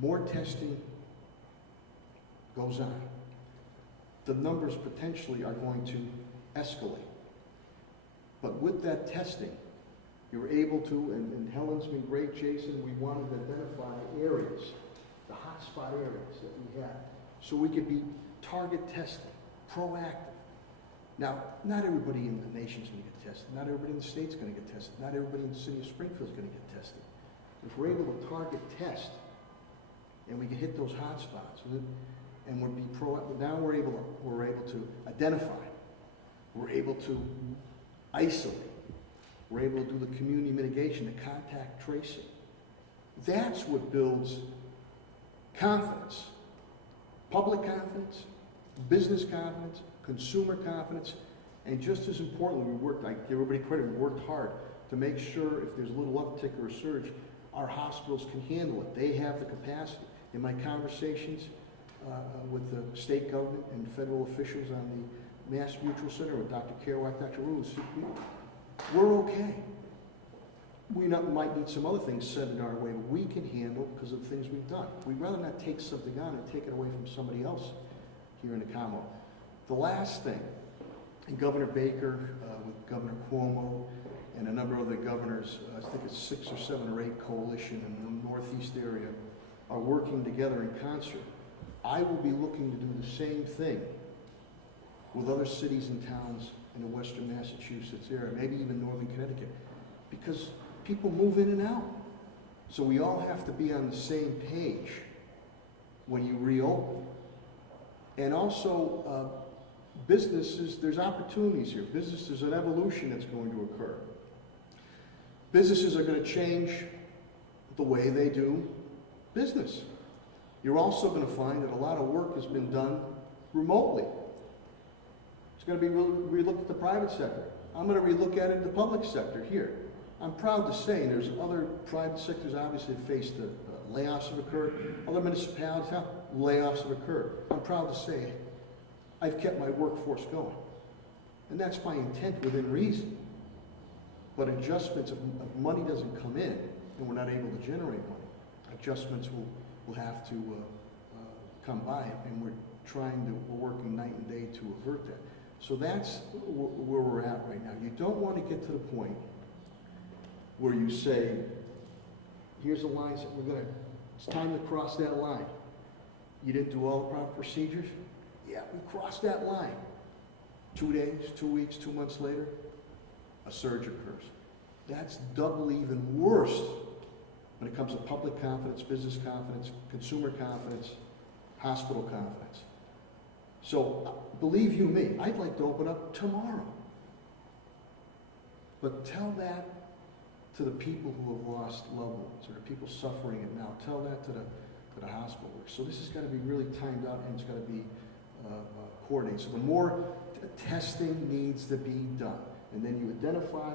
More testing goes on. The numbers potentially are going to escalate. But with that testing, you're able to, and Helen's been great, Jason, we wanted to identify areas, the hotspot areas that we have, so we could be target testing, proactive. Now, not everybody in the nation's going to get tested. Not everybody in the state's going to get tested. Not everybody in the city of Springfield is going to get tested. If we're able to target test, and we can hit those hotspots, and we'll be proactive. Now we're able to identify. We're able to isolate. We're able to do the community mitigation, the contact tracing. That's what builds confidence. Public confidence, business confidence, consumer confidence, and just as importantly, I give everybody credit, we worked hard to make sure if there's a little uptick or a surge, our hospitals can handle it. They have the capacity. In my conversations with the state government and federal officials on the Mass Mutual Center with Dr. Kerouac, Dr. Roos, we're okay. We might need some other things said in our way, but we can handle because of the things we've done. We'd rather not take something on and take it away from somebody else here in the Commonwealth. The last thing, and Governor Baker with Governor Cuomo and a number of other governors, I think it's 6 or 7 or 8 coalition in the Northeast area, are working together in concert. I will be looking to do the same thing with other cities and towns in the western Massachusetts area, maybe even northern Connecticut, because people move in and out. So we all have to be on the same page when you reopen. And also, businesses, there's opportunities here. There's an evolution that's going to occur. Businesses are going to change the way they do business. You're also going to find that a lot of work has been done remotely. It's going to be relooked at the private sector. I'm going to relook at it in the public sector here. I'm proud to say, and there's other private sectors obviously that faced layoffs have occurred. Other municipalities have layoffs have occurred. I'm proud to say I've kept my workforce going. And that's my intent within reason. But adjustments, if money doesn't come in and we're not able to generate money, adjustments will have to come by, and we're working night and day to avert that. So that's where we're at right now. You don't want to get to the point where you say, here's the lines that it's time to cross that line. You didn't do all the proper procedures? Yeah, we crossed that line. 2 days, 2 weeks, 2 months later, a surge occurs. That's doubly even worse when it comes to public confidence, business confidence, consumer confidence, hospital confidence. So, believe you me, I'd like to open up tomorrow. But tell that to the people who have lost loved ones, or the people suffering it now. Tell that to the hospital workers. So this has got to be really timed out, and it's got to be coordinated. So the more testing needs to be done, and then you identify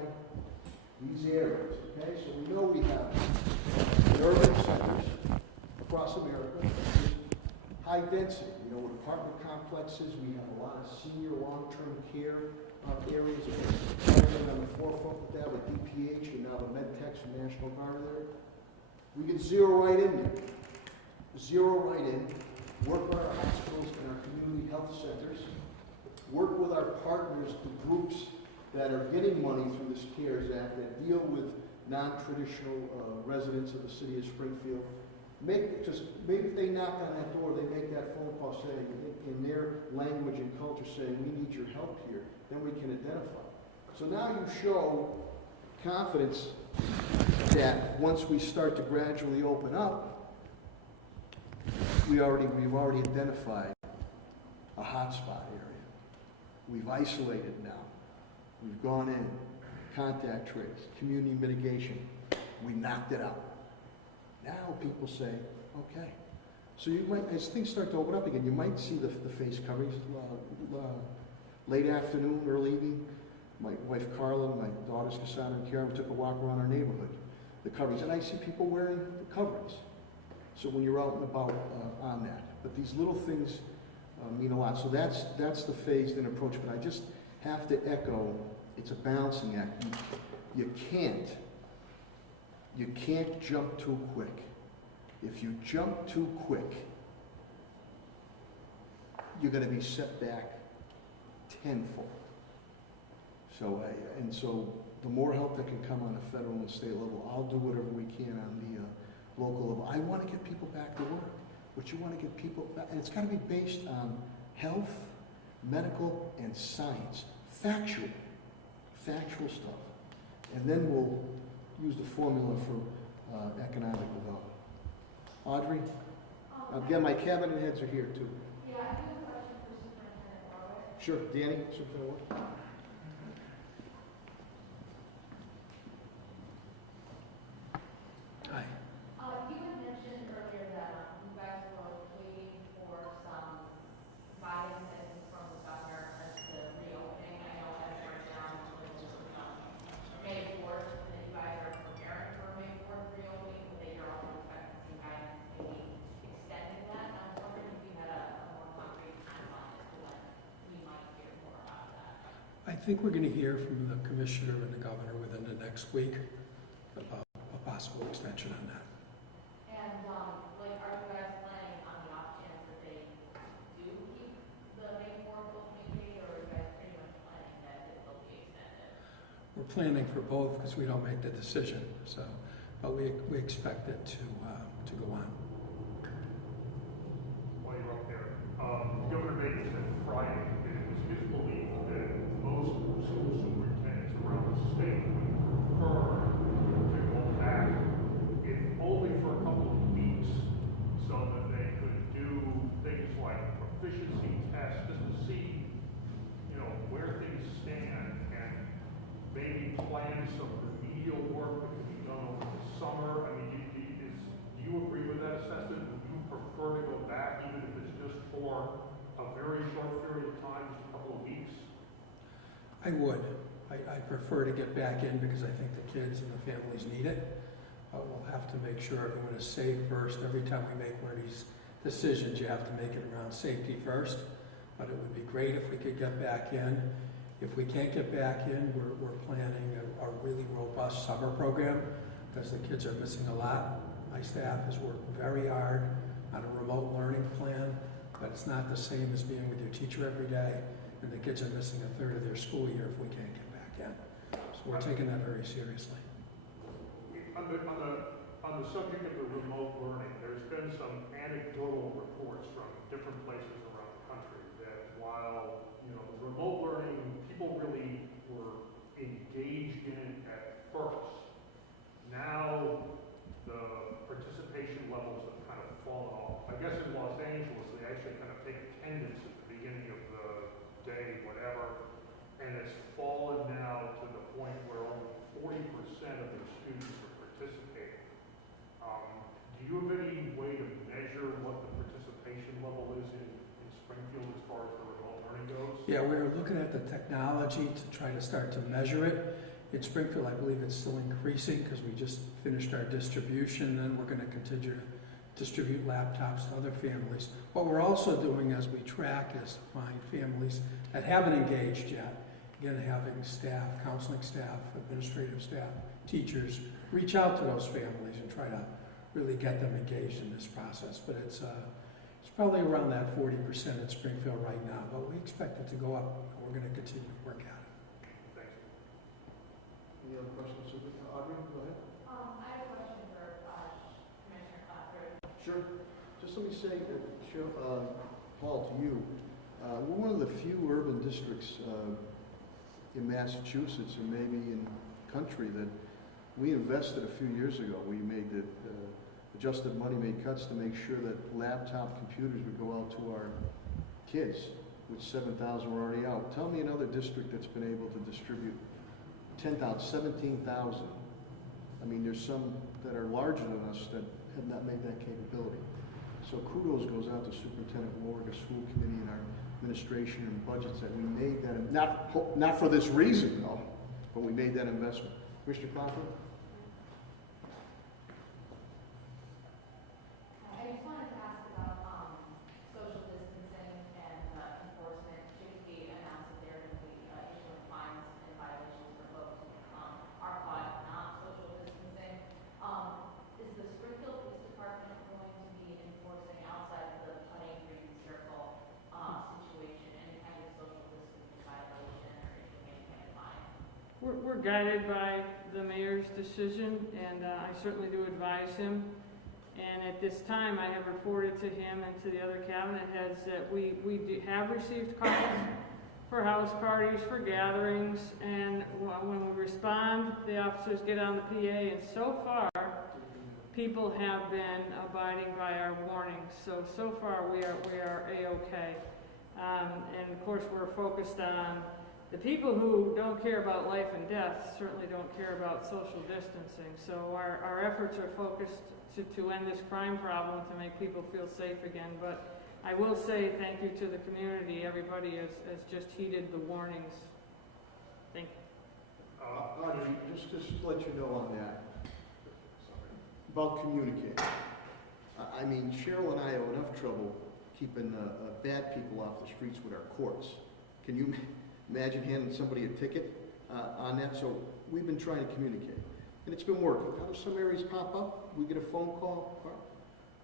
these areas, okay? So we know we have urban centers across America, high density, with apartment complexes. We have a lot of senior long-term care areas. We're on the forefront with that with DPH and now the MedTechs and National Guard there. We can zero right in there. Zero right in, work with our hospitals and our community health centers, work with our partners, the groups that are getting money through this CARES Act that deal with non-traditional residents of the city of Springfield. Maybe if they knock on that door, they make that phone call saying, in their language and culture, saying, we need your help here, then we can identify. So now you show confidence that once we start to gradually open up, we've already identified a hotspot area. We've isolated now. We've gone in, contact trace, community mitigation. We knocked it out. Now people say, okay. So you might, as things start to open up again, you might see the face coverings late afternoon, early evening. My wife Carla, my daughters Cassandra and Karen, we took a walk around our neighborhood. the coverings. And I see people wearing the coverings. So when you're out and about on that. But these little things mean a lot. So that's the phased-in approach. But I just have to echo, it's a balancing act. You can't jump too quick. If you jump too quick, you're going to be set back tenfold. So the more help that can come on the federal and state level, I'll do whatever we can on the local level. I want to get people back to work. But you want to get people back, and it's got to be based on health, medical, and science. Factual stuff. And then we'll use the formula for economic development. Audrey? Again, my cabinet heads are here too. Yeah, I have a question for Superintendent Warwick. Sure, Danny, Superintendent Warwick. Hi. You had mentioned earlier that you guys were waiting for some guidance from the governor as to reopening. I know that right now May 4th, that you guys are preparing for May 4th reopening, but that you're also expecting some guidance, maybe extending that. And I was wondering if you had a more concrete timeline as to when we might hear more about that. I think we're going to hear from the commissioner and the governor within the next week about a possible extension on that. And, are you guys planning on the off chance that they do keep the May 4th opening date, or are you guys pretty much planning that it will be extended? We're planning for both because we don't make the decision. So, but we expect it to go on. While you're up there, Governor Baker said Friday that it was his belief that most school superintendents around the state would prefer to go back, if only for a couple of weeks, so that they could do things like proficiency tests, just to see, where things stand, and maybe plan some remedial work that can be done over the summer. I mean, do you agree with that assessment? Would you prefer to go back, even if it's just for a very short period of time, just a couple of weeks? I would. I prefer to get back in because I think the kids and the families need it. But we'll have to make sure everyone is safe first. Every time we make one of these decisions, you have to make it around safety first. But it would be great if we could get back in. If we can't get back in, we're planning a really robust summer program because the kids are missing a lot. My staff has worked very hard on a remote learning plan, but it's not the same as being with your teacher every day, and the kids are missing a third of their school year if we can't get back in. So we're taking that very seriously. On the subject of the remote learning, there's been some anecdotal reports from different places around the country that while, remote learning, people really were engaged in it at first. Now, the participation levels have kind of fallen off. I guess in Los Angeles, they actually kind of take attendance at the beginning of the day, whatever, and it's fallen now to the point where only 40% of their students are participating. Do you have any way to measure what the participation level is in Springfield as far as the remote learning goes? Yeah, we're looking at the technology to try to start to measure it. In Springfield, I believe it's still increasing because we just finished our distribution, and we're going to continue to distribute laptops to other families. What we're also doing as we track is find families that haven't engaged yet. Again, having staff, counseling staff, administrative staff, teachers, reach out to those families and try to really get them engaged in this process. But it's probably around that 40% in Springfield right now, but we expect it to go up, and we're going to continue to work at it. Thanks. Any other questions, Superintendent? Audrey, go ahead. I have a question for Commissioner Clapper. Sure. Just let me say, Paul, to you, we're one of the few urban districts in Massachusetts and maybe in the country that we invested a few years ago. We made the adjusted money, made cuts to make sure that laptop computers would go out to our kids, which 7,000 were already out. Tell me another district that's been able to distribute 10,000, 17,000. I mean, there's some that are larger than us that have not made that capability. So kudos goes out to Superintendent Warwick, the school committee, and our administration and budgets that we made that, not for this reason though, but we made that investment. Commissioner Crawford? we're guided by the mayor's decision, and I certainly do advise him. And at this time, I have reported to him and to the other cabinet heads that we have received calls for house parties, for gatherings, and when we respond, the officers get on the PA, and so far, people have been abiding by our warnings. So far, we are A-okay. And of course, we're focused on the people who don't care about life and death, certainly don't care about social distancing. So our efforts are focused to end this crime problem, to make people feel safe again. But I will say thank you to the community. Everybody has just heeded the warnings. Thank you. Audrey, just to let you know on that, about communicating. I mean, Cheryl and I have enough trouble keeping bad people off the streets with our courts. Can you imagine handing somebody a ticket on that? So we've been trying to communicate, and it's been working. How do some areas pop up? We get a phone call.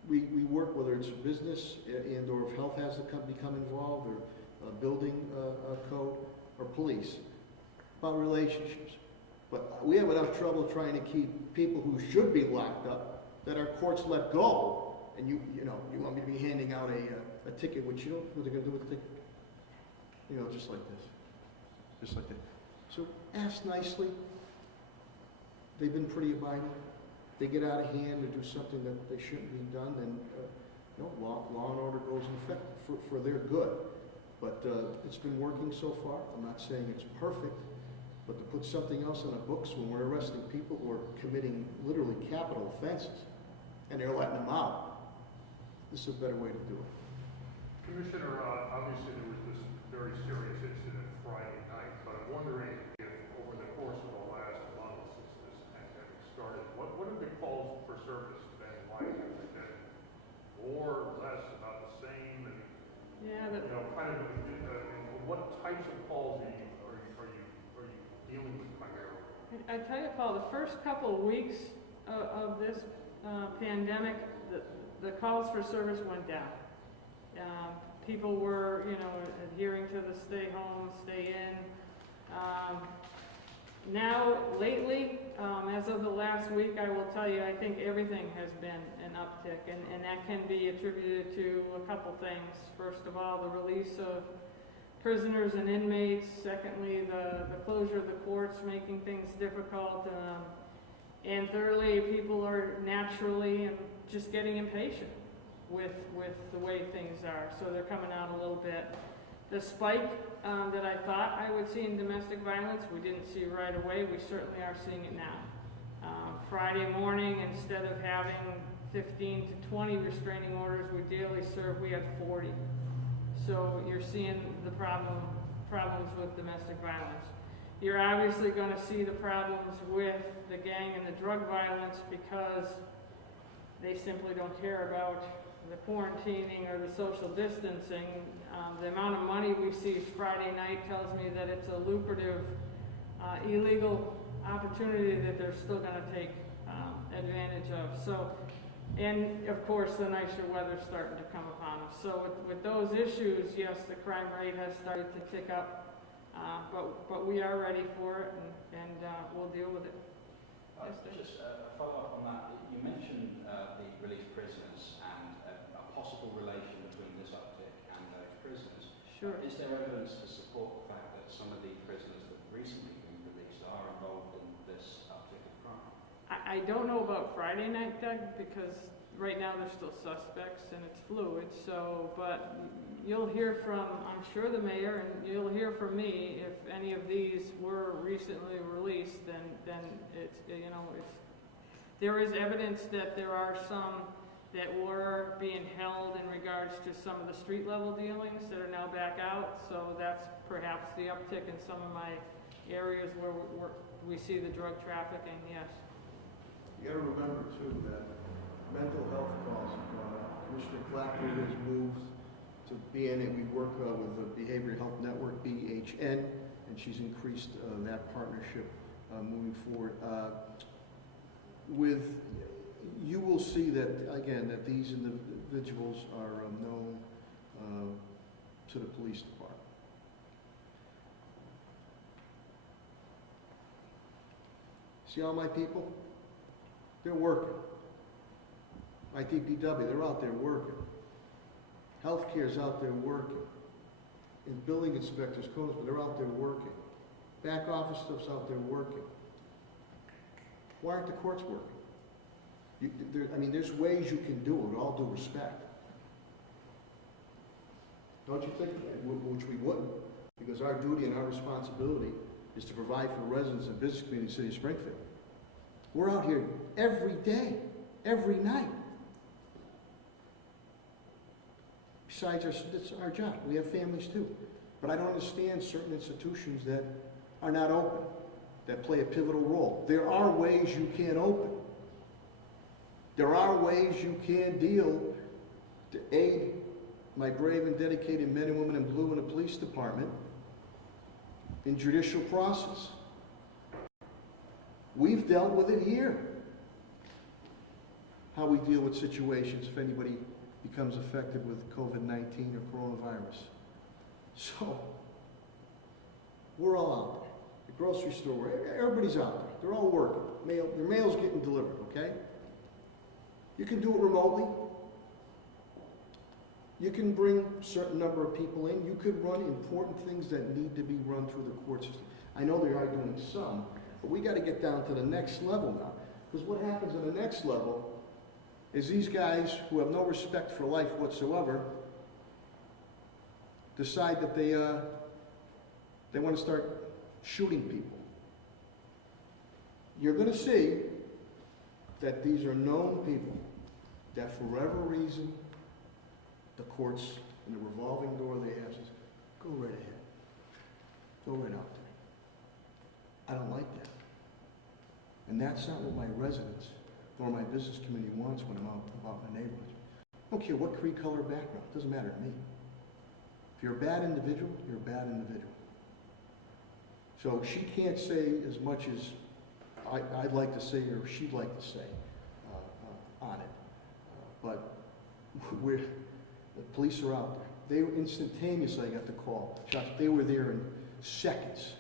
We work, whether it's business and or if health has to become involved, or building code, or police, about relationships. But we have enough trouble trying to keep people who should be locked up, that our courts let go, and you want me to be handing out a ticket, which you know what they're going to do with the ticket? You know, just like this. Just like that. So ask nicely. They've been pretty abiding. They get out of hand or do something that they shouldn't be done, then law and order goes in effect for their good. But it's been working so far. I'm not saying it's perfect, but to put something else on the books when we're arresting people who are committing literally capital offenses and they're letting them out, this is a better way to do it. Commissioner, obviously there was this very serious incident Friday night, but I'm wondering if over the course of the last month since this pandemic started, what have the calls for service been like? Has it been more, less, about the same? And, what types of calls are you dealing with primarily? I tell you, Paul, the first couple of weeks of this pandemic, the calls for service went down. People were, adhering to the stay home, stay in. Now, lately, as of the last week, I will tell you, I think everything has been an uptick, and that can be attributed to a couple things. First of all, the release of prisoners and inmates. Secondly, the closure of the courts making things difficult. And thirdly, people are naturally just getting impatient with the way things are. So they're coming out a little bit. The spike that I thought I would see in domestic violence, we didn't see right away. We certainly are seeing it now. Friday morning, instead of having 15 to 20 restraining orders we daily serve, we had 40. So you're seeing the problems with domestic violence. You're obviously going to see the problems with the gang and the drug violence because they simply don't care about the quarantining or the social distancing. The amount of money we see Friday night tells me that it's a lucrative illegal opportunity that they're still going to take advantage of. So, and of course the nicer weather's starting to come upon us. So with those issues, yes, the crime rate has started to tick up, but we are ready for it, and we'll deal with it. Just a follow-up on that. You mentioned the released prisoners and a possible relation between this uptick and those prisoners. Sure. Is there evidence to support the fact that some of the prisoners that have recently been released are involved in this uptick of crime? I don't know about Friday night, Doug, because right now they're still suspects and it's fluid. So, but you'll hear from, I'm sure, the mayor, and you'll hear from me if any of these were recently released. Then it's there is evidence that there are some that were being held in regards to some of the street level dealings that are now back out. So that's perhaps the uptick in some of my areas where we see the drug trafficking. Yes. You got to remember too that mental health calls have gone up. Commissioner Clapper has moved to BNA. We work with the Behavioral Health Network, BHN, and she's increased that partnership moving forward. You will see that again that these individuals are known to the police department. See all my people? They're working. My DPW, they're out there working. Healthcare's out there working. And building inspectors, codes, but they're out there working. Back office stuff's out there working. Why aren't the courts working? I mean, there's ways you can do it, with all due respect. Don't you think? Which we wouldn't, because our duty and our responsibility is to provide for the residents and business community of the city of Springfield. We're out here every day, every night. Besides, it's our job. We have families too. But I don't understand certain institutions that are not open, that play a pivotal role. There are ways you can open. There are ways you can deal to aid my brave and dedicated men and women in blue in the police department in judicial process. We've dealt with it here. How we deal with situations if anybody becomes affected with COVID-19 or coronavirus. So, we're all out there. The grocery store, everybody's out there. They're all working. Their mail's getting delivered, okay? You can do it remotely. You can bring a certain number of people in. You could run important things that need to be run through the court system. I know they are doing some, but we got to get down to the next level now. Because what happens in the next level is these guys who have no respect for life whatsoever decide that they want to start shooting people. You're going to see that these are known people that for whatever reason the courts and the revolving door they have says, go right ahead. Go right out there. I don't like that. And that's not what my residents nor my business community wants when I'm out about my neighborhood. I don't care what creed, color, background. It doesn't matter to me. If you're a bad individual, you're a bad individual. So she can't say as much as I'd like to say or she'd like to say on it. But the police are out there. They instantaneously got the call. They were there in seconds.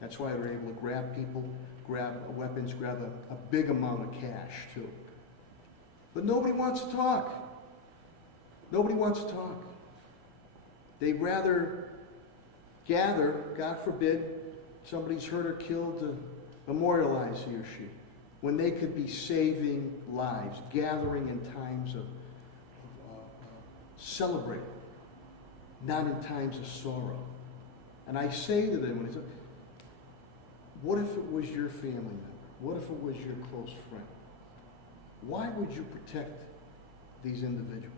That's why they were able to grab people, grab weapons, grab a big amount of cash too. But nobody wants to talk. Nobody wants to talk. They'd rather gather, God forbid, somebody's hurt or killed to memorialize he or she, when they could be saving lives, gathering in times of celebrating, not in times of sorrow. And I say to them, what if it was your family member? What if it was your close friend? Why would you protect these individuals?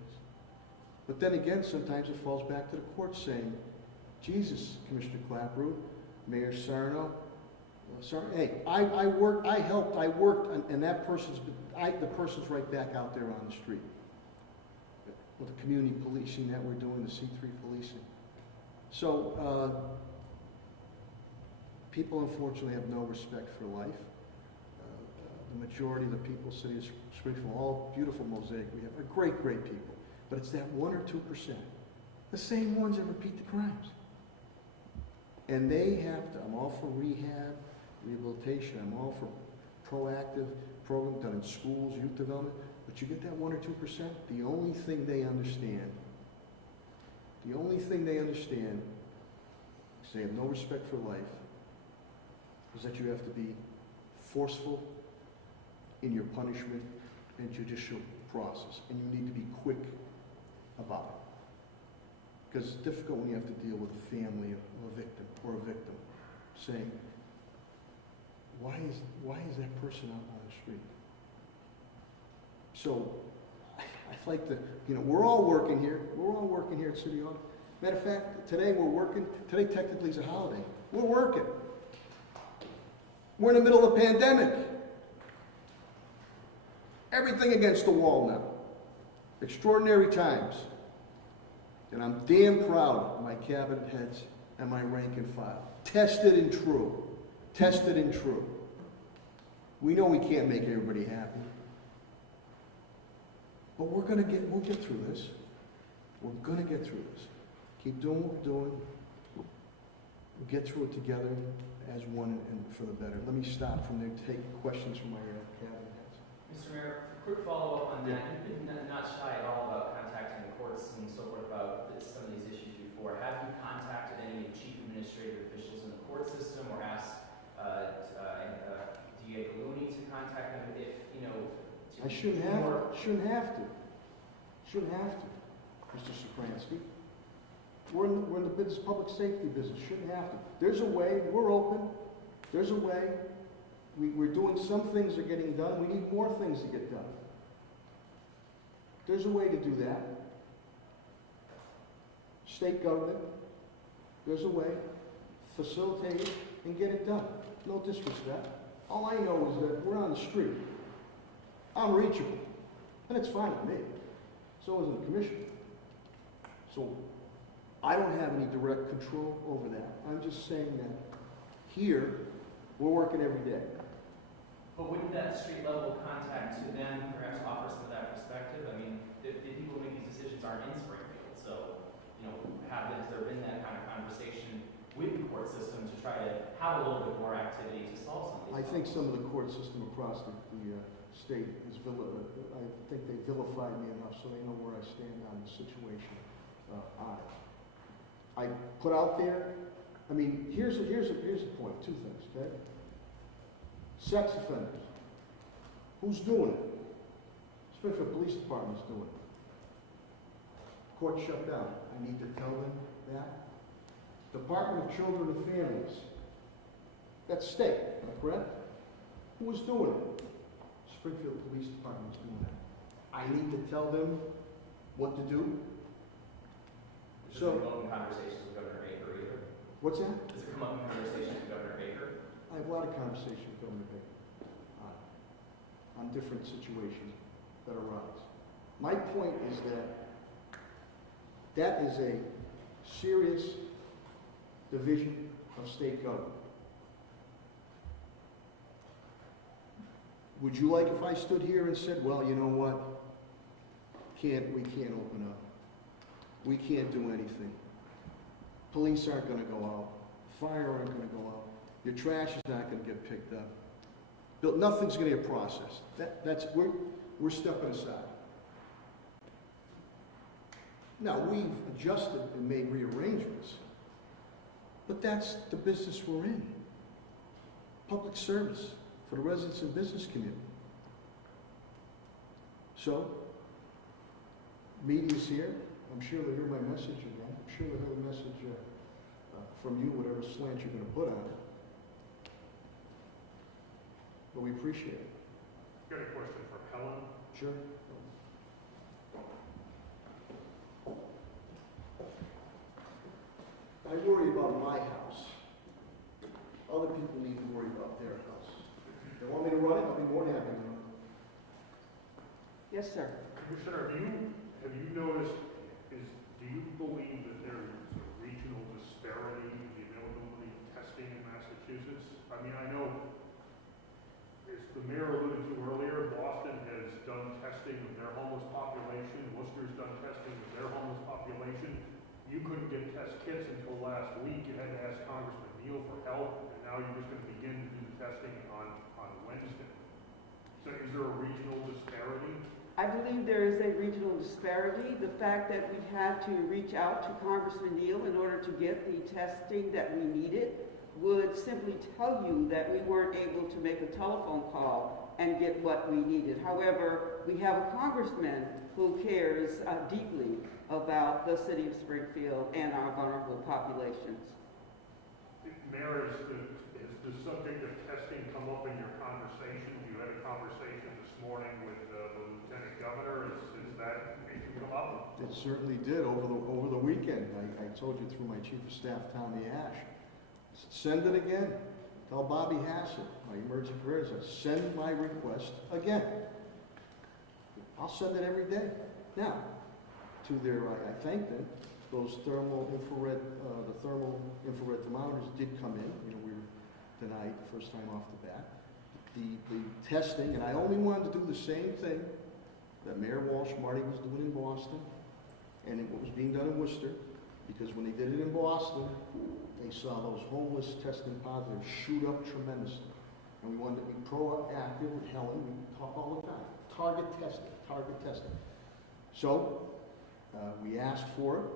But then again, sometimes it falls back to the court saying, Jesus, Commissioner Clapprood, Mayor Sarno, hey, I worked, and that person's, the person's right back out there on the street. With the community policing that we're doing, the C3 policing. So, people unfortunately have no respect for life. The majority of the people, city of Springfield, all beautiful mosaic we have, are great, great people. But it's that 1 or 2%, the same ones that repeat the crimes. And they have to, I'm all for rehab, rehabilitation, I'm all for proactive programs done in schools, youth development, but you get that 1 or 2%, the only thing they understand, is they have no respect for life, is that you have to be forceful in your punishment and judicial process, and you need to be quick about it. Because it's difficult when you have to deal with a family of a victim or a victim saying, why is that person out on the street? So I'd like to, we're all working here. We're all working here at City Hall. Matter of fact, today we're working. Today technically is a holiday. We're working. We're in the middle of a pandemic. Everything against the wall now. Extraordinary times. And I'm damn proud of my cabinet heads and my rank and file. Tested and true. Tested and true. We know we can't make everybody happy. But we'll get through this. We're gonna get through this. Keep doing what we're doing. We'll get through it together as one and for the better. Let me start from there, take questions from my cabinet heads. Mr. Mayor, a quick follow-up on that. You've been not shy at all about contacting the courts and so forth about some of these issues before. Have you contacted any chief administrative officials in the court system or asked DA Gallooni to contact them if, you know... I shouldn't have to, Mr. Safransky. We're in the business, public safety business, shouldn't have to. There's a way, we're open, there's a way. We're doing some things are getting done, we need more things to get done. There's a way to do that. State government, there's a way, facilitate it and get it done. No disrespect. All I know is that we're on the street. I'm reachable, and it's fine with me. So is the commission. So I don't have any direct control over that. I'm just saying that here, we're working every day. But wouldn't that street level contact to them perhaps offer some of that perspective? I mean, the people who make these decisions aren't in Springfield, so, you know, has there been that kind of conversation with the court system to try to have a little bit more activity to solve some of these I think some of the court system across the state is I think they vilified me enough so they know where I stand on the situation on it. I put out there, I mean, here's the point, two things, okay? Sex offenders. Who's doing it? Springfield Police Department's doing it. Court shut down. I need to tell them that. Department of Children and Families. That's state, correct? Who is doing it? Springfield Police Department is doing that. I need to tell them what to do. Does it come up in conversations with Governor Baker either? What's that? Does it come up in conversations with Governor Baker? I have a lot of conversation with Governor Baker on different situations that arise. My point is that is a serious division of state government. Would you like if I stood here and said, well, you know what? We can't open up. We can't do anything. Police aren't going to go out. Fire aren't going to go out. Your trash is not going to get picked up. Nothing's going to get processed. We're stepping aside. Now, we've adjusted and made rearrangements, but that's the business we're in. Public service for the residents and business community. So, media's here. I'm sure they'll hear my message again. I'm sure they'll hear the message from you, whatever slant you're going to put on it. But we appreciate it. Got a question for Helen. Sure. I worry about my house. Other people need to worry about their house. If they want me to run it, I'll be more than happy to run it. Yes, sir. Commissioner, have you noticed, do you believe that there is a regional disparity in the availability of testing in Massachusetts? I mean, I know, as the mayor alluded to earlier, Boston has done testing of their homeless population. Worcester's done testing of their homeless population. You couldn't get test kits until last week. You had to ask Congressman Neal for help, and now you're just going to begin to do the testing on Wednesday. So is there a regional disparity? I believe there is a regional disparity. The fact that we had to reach out to Congressman Neal in order to get the testing that we needed would simply tell you that we weren't able to make a telephone call and get what we needed. However, we have a congressman who cares deeply about the city of Springfield and our vulnerable populations. Mayor, has the subject of testing come up in your conversations? You had a conversation this morning with the Lieutenant Governor. Is that issue come up? It certainly did over the weekend. I told you through my Chief of Staff, Tommy Ash. I said, send it again. Tell Bobby Hassett, my emergency careers, send my request again. I'll send it every day. Now, I thank them. Those thermal infrared thermometers did come in. You know, we were denied the first time off the bat. The testing, and I only wanted to do the same thing that Mayor Walsh, Marty was doing in Boston, and what was being done in Worcester. Because when they did it in Boston, they saw those homeless testing positive shoot up tremendously. And we wanted to be proactive with Helen. We talk all the time. Target testing, target testing. So we asked for it.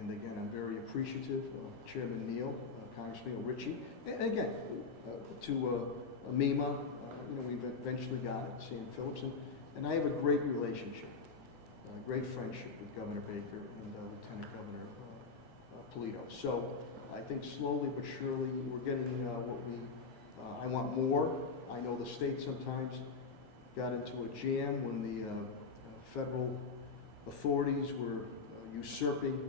And again, I'm very appreciative of Chairman Neal, Congressman Ritchie, and again, to Mima, we've eventually got it, Sam Phillips, and I have a great relationship, great friendship with Governor Baker and Lieutenant Governor Polito. So I think slowly but surely we're getting what I want more. I know the state sometimes got into a jam when the federal authorities were usurping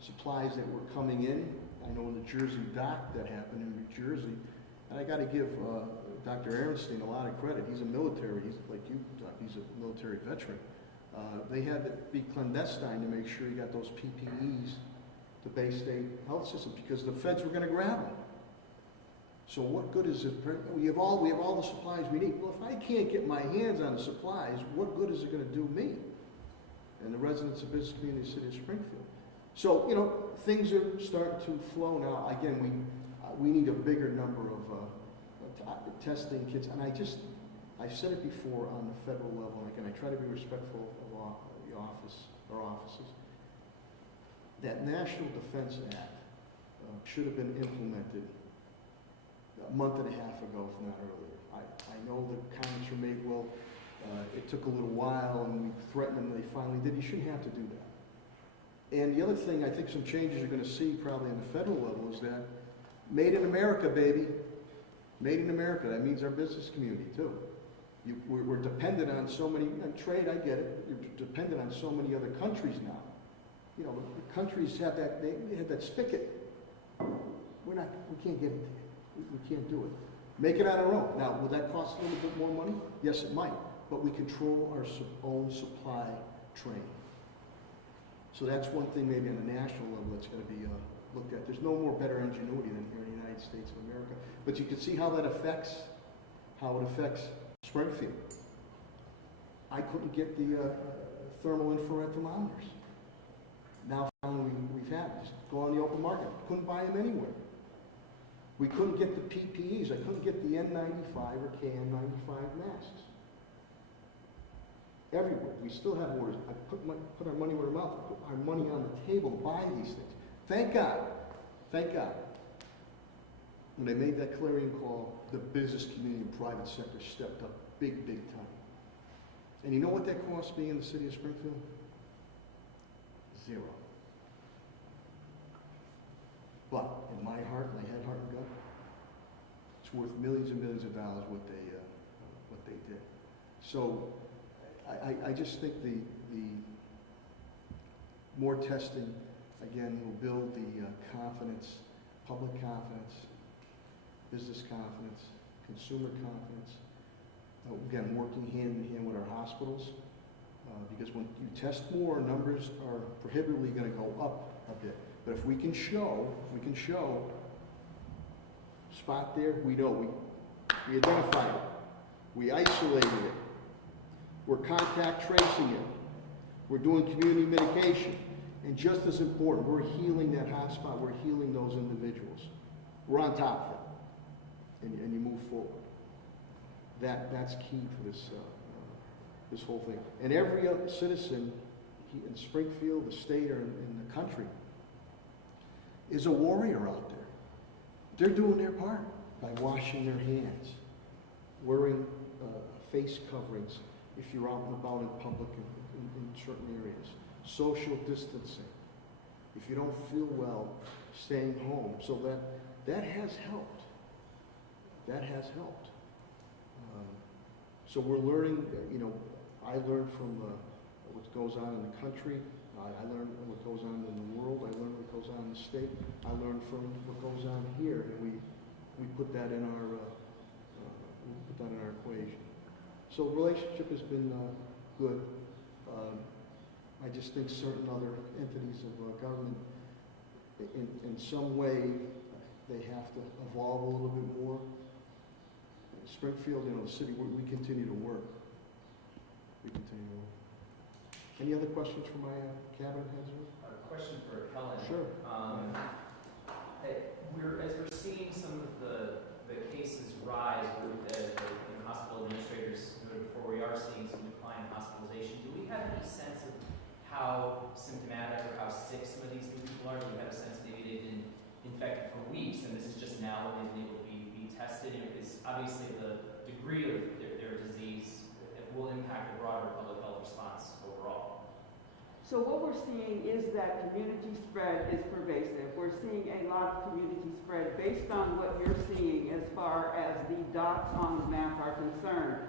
supplies that were coming in. I know in the Jersey dock that happened in New Jersey. And I got to give Dr. Aronstein a lot of credit. He's a military, he's like you, Doc, he's a military veteran. They had to be clandestine to make sure you got those PPEs to Baystate Health System because the feds were going to grab them. So what good is it? We have all the supplies we need. Well, if I can't get my hands on the supplies, what good is it going to do me and the residents of business community in the city of Springfield? So, things are starting to flow now. Again, we need a bigger number of testing kits. And I've said it before on the federal level, and again, I try to be respectful of our offices. That National Defense Act should have been implemented a month and a half ago, if not earlier. I know the comments were made, well, it took a little while, and we threatened them, and they finally did. You shouldn't have to do that. And the other thing, I think some changes you're going to see probably on the federal level is that made in America, baby. Made in America. That means our business community, too. We're dependent on so many, trade, I get it. You're dependent on so many other countries now. The countries have that, they have that spigot. We can't get it. We can't do it. Make it on our own. Now, will that cost a little bit more money? Yes, it might. But we control our own supply chain. So that's one thing maybe on the national level that's going to be looked at. There's no more better ingenuity than here in the United States of America. But you can see how that affects Springfield. I couldn't get the thermal infrared thermometers. Now finally we've had them. Just go on the open market. Couldn't buy them anywhere. We couldn't get the PPEs. I couldn't get the N95 or KN95 masks. Everywhere. We still have orders. I put our money where our mouth, put our money on the table to buy these things. Thank God. When they made that clarion call, the business community and private sector stepped up big time. And you know what that cost me in the city of Springfield? $0. But in my heart, my head, heart, and gut, it's worth millions and millions of dollars what they did. So I just think the more testing, again, will build the confidence, public confidence, business confidence, consumer confidence. Again, working hand in hand with our hospitals, because when you test more, numbers are prohibitively going to go up a bit. But if we can show, spot there, we know, we identified it, we isolated it, we're contact tracing it, we're doing community mitigation, and just as important, we're healing that hotspot, we're healing those individuals. We're on top of it, and you move forward. That's key to this whole thing. And every other citizen in Springfield, the state, or in the country is a warrior out there. They're doing their part by washing their hands, wearing face coverings if you're out and about in public in certain areas, social distancing. If you don't feel well, staying home. So that has helped. That has helped. So we're learning, I learned from what goes on in the country. I learned what goes on in the world. I learned what goes on in the state. I learned from what goes on here, and we put that in our equation. So the relationship has been good. I just think certain other entities of government, in some way, they have to evolve a little bit more. Springfield, the city, we continue to work. We continue to work. Any other questions from my cabinet heads? A question for Helen. Sure. As we're seeing some of the cases rise as the hospital administrators noted before, we are seeing some decline in hospitalization. Do we have any sense of how symptomatic or how sick some of these new people are? Do we have a sense maybe they've been infected for weeks and this is just now that they've been able to be tested? Because obviously the degree of their disease will impact the broader public health response overall. So what we're seeing is that community spread is pervasive. We're seeing a lot of community spread based on what you're seeing as far as the dots on the map are concerned.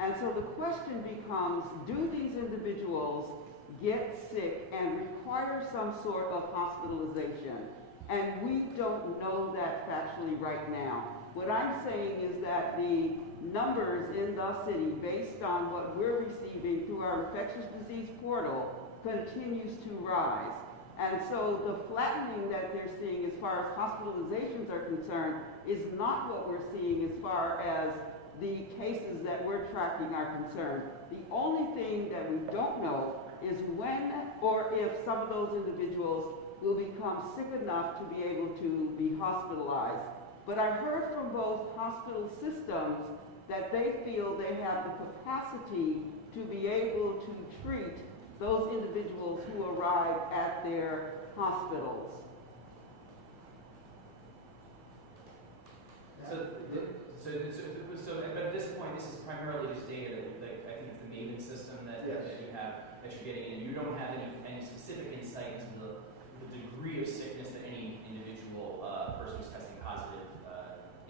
And so the question becomes, do these individuals get sick and require some sort of hospitalization? And we don't know that factually right now. What I'm saying is that the numbers in the city, based on what we're receiving through our infectious disease portal, continues to rise. And so the flattening that they're seeing as far as hospitalizations are concerned is not what we're seeing as far as the cases that we're tracking are concerned. The only thing that we don't know is when or if some of those individuals will become sick enough to be able to be hospitalized. But I heard from both hospital systems that they feel they have the capacity to be able to treat those individuals who arrive at their hospitals. But at this point, this is primarily just data that, I think it's the Maven system that you have, that you're getting in. You don't have any specific insight into the degree of sickness that any individual person who's testing positive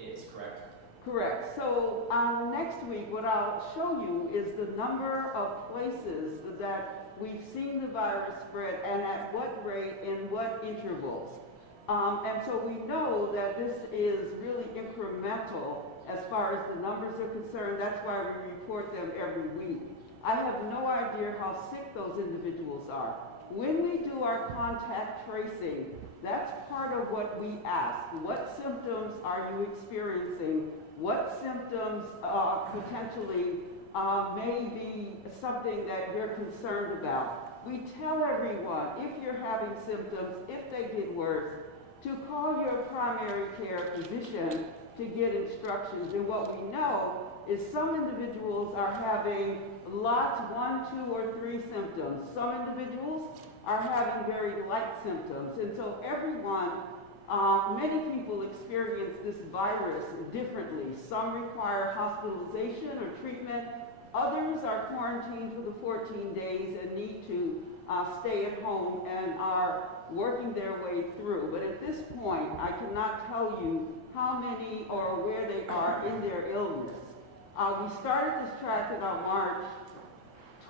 is, correct? Correct. So next week, what I'll show you is the number of places that we've seen the virus spread and at what rate in what intervals. And so we know that this is really incremental as far as the numbers are concerned. That's why we report them every week. I have no idea how sick those individuals are. When we do our contact tracing, that's part of what we ask. What symptoms are you experiencing? What symptoms potentially may be something that you're concerned about? We tell everyone, if you're having symptoms, if they get worse, to call your primary care physician to get instructions. And what we know is some individuals are having lots, 1, 2, or 3 symptoms. Some individuals are having very light symptoms. And so everyone, many people experience this virus differently. Some require hospitalization or treatment. Others are quarantined for the 14 days and need to stay at home and are working their way through. But at this point, I cannot tell you how many or where they are in their illness. We started this tracking on March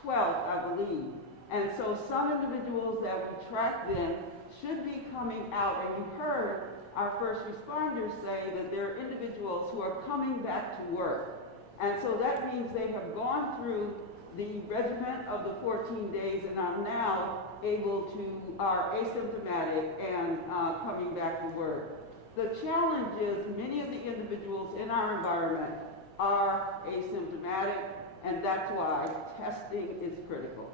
12th, I believe. And so some individuals that we tracked then should be coming out. And you heard our first responders say that there are individuals who are coming back to work. And so that means they have gone through the regimen of the 14 days and are now are asymptomatic and coming back to work. The challenge is many of the individuals in our environment are asymptomatic, and that's why testing is critical.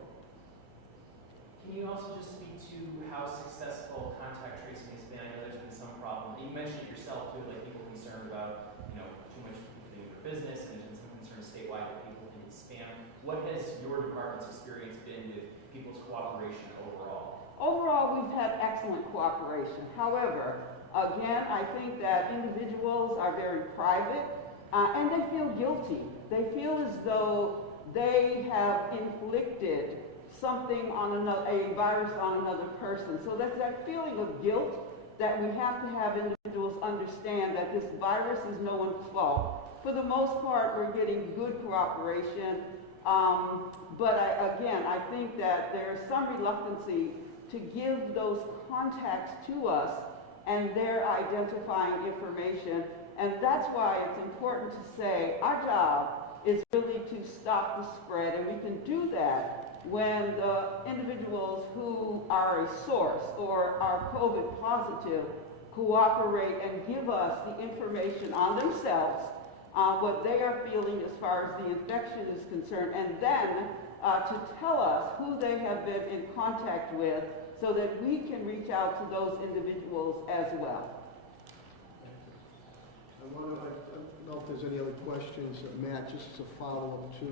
Can you also just speak to how successful contact tracing has been? I know there's been some problem. You mentioned it yourself too, like people concerned about, too much people doing their business, and there's been some concern statewide that people think it's spam. What has your department's experience been with people's cooperation overall? Overall, we've had excellent cooperation. However, again, I think that individuals are very private, and they feel guilty. They feel as though they have inflicted something on a virus on another person. So that's that feeling of guilt that we have to have individuals understand that this virus is no one's fault. For the most part, we're getting good cooperation. But I think that there's some reluctancy to give those contacts to us and their identifying information. And that's why it's important to say our job is really to stop the spread. And we can do that when the individuals who are a source or are COVID positive cooperate and give us the information on themselves, what they are feeling as far as the infection is concerned. And then, to tell us who they have been in contact with so that we can reach out to those individuals as well. I don't know if there's any other questions. Matt, just as a follow-up to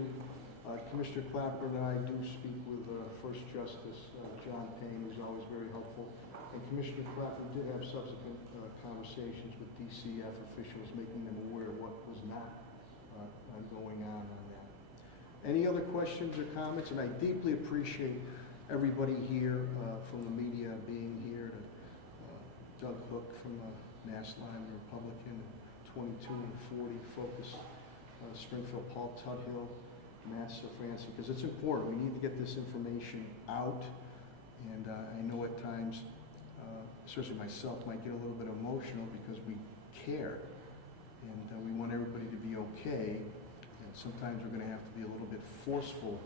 Commissioner Clapper and I do speak with First Justice John Payne, who's always very helpful. And Commissioner Clapper did have subsequent conversations with DCF officials, making them aware of what was not going on that. Any other questions or comments? And I deeply appreciate everybody here from the media being here. Doug Hook from Mass Line Republican, 22 and 40 Focus, Springfield, Paul Tudhill, Mass Francis, because it's important. We need to get this information out. And I know at times, especially myself, might get a little bit emotional because we care and we want everybody to be okay. And sometimes we're going to have to be a little bit forceful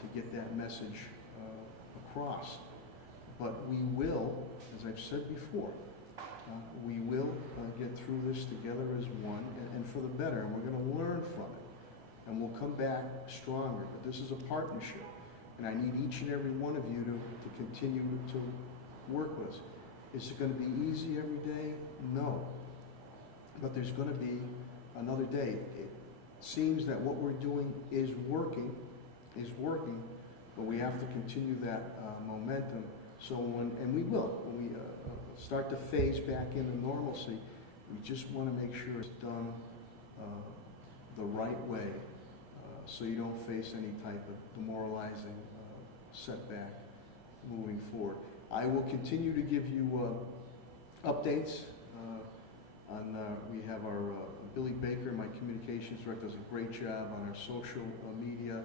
to get that message across. But we will, as I've said before, we will get through this together as one and for the better. And we're going to learn from it. And we'll come back stronger. But this is a partnership. And I need each and every one of you to continue to work with us. Is it going to be easy every day? No. But there's going to be another day. It seems that what we're doing is working, but we have to continue that momentum. So and we will, when we start to phase back into normalcy, we just want to make sure it's done the right way so you don't face any type of demoralizing setback moving forward. I will continue to give you updates on, we have our, Billy Baker, my communications director, does a great job on our social media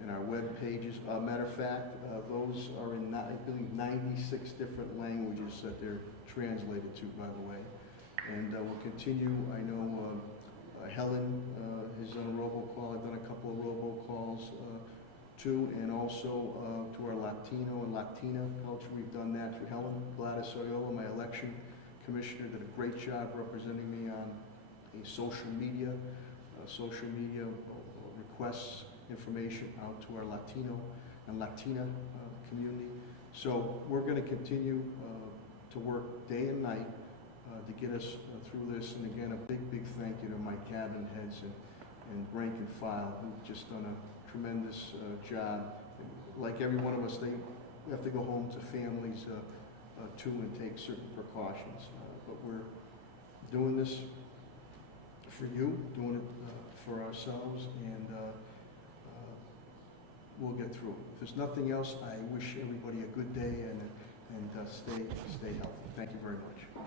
and our web pages. Matter of fact, those are in, I believe, 96 different languages that they're translated to, by the way. And we'll continue. I know Helen has done a robocall. I've done a couple of robocalls too, and also to our Latino and Latina culture. We've done that through Helen Gladys Oyola, my election commissioner, did a great job representing me on a social media requests information out to our Latino and Latina community. So we're going to continue to work day and night to get us through this. And again, a big thank you to my cabinet heads and rank and file who've just done a tremendous job. Like every one of us, they have to go home to families too and take certain precautions. But we're doing this for you, doing it for ourselves, and we'll get through it. If there's nothing else, I wish everybody a good day and stay healthy. Thank you very much.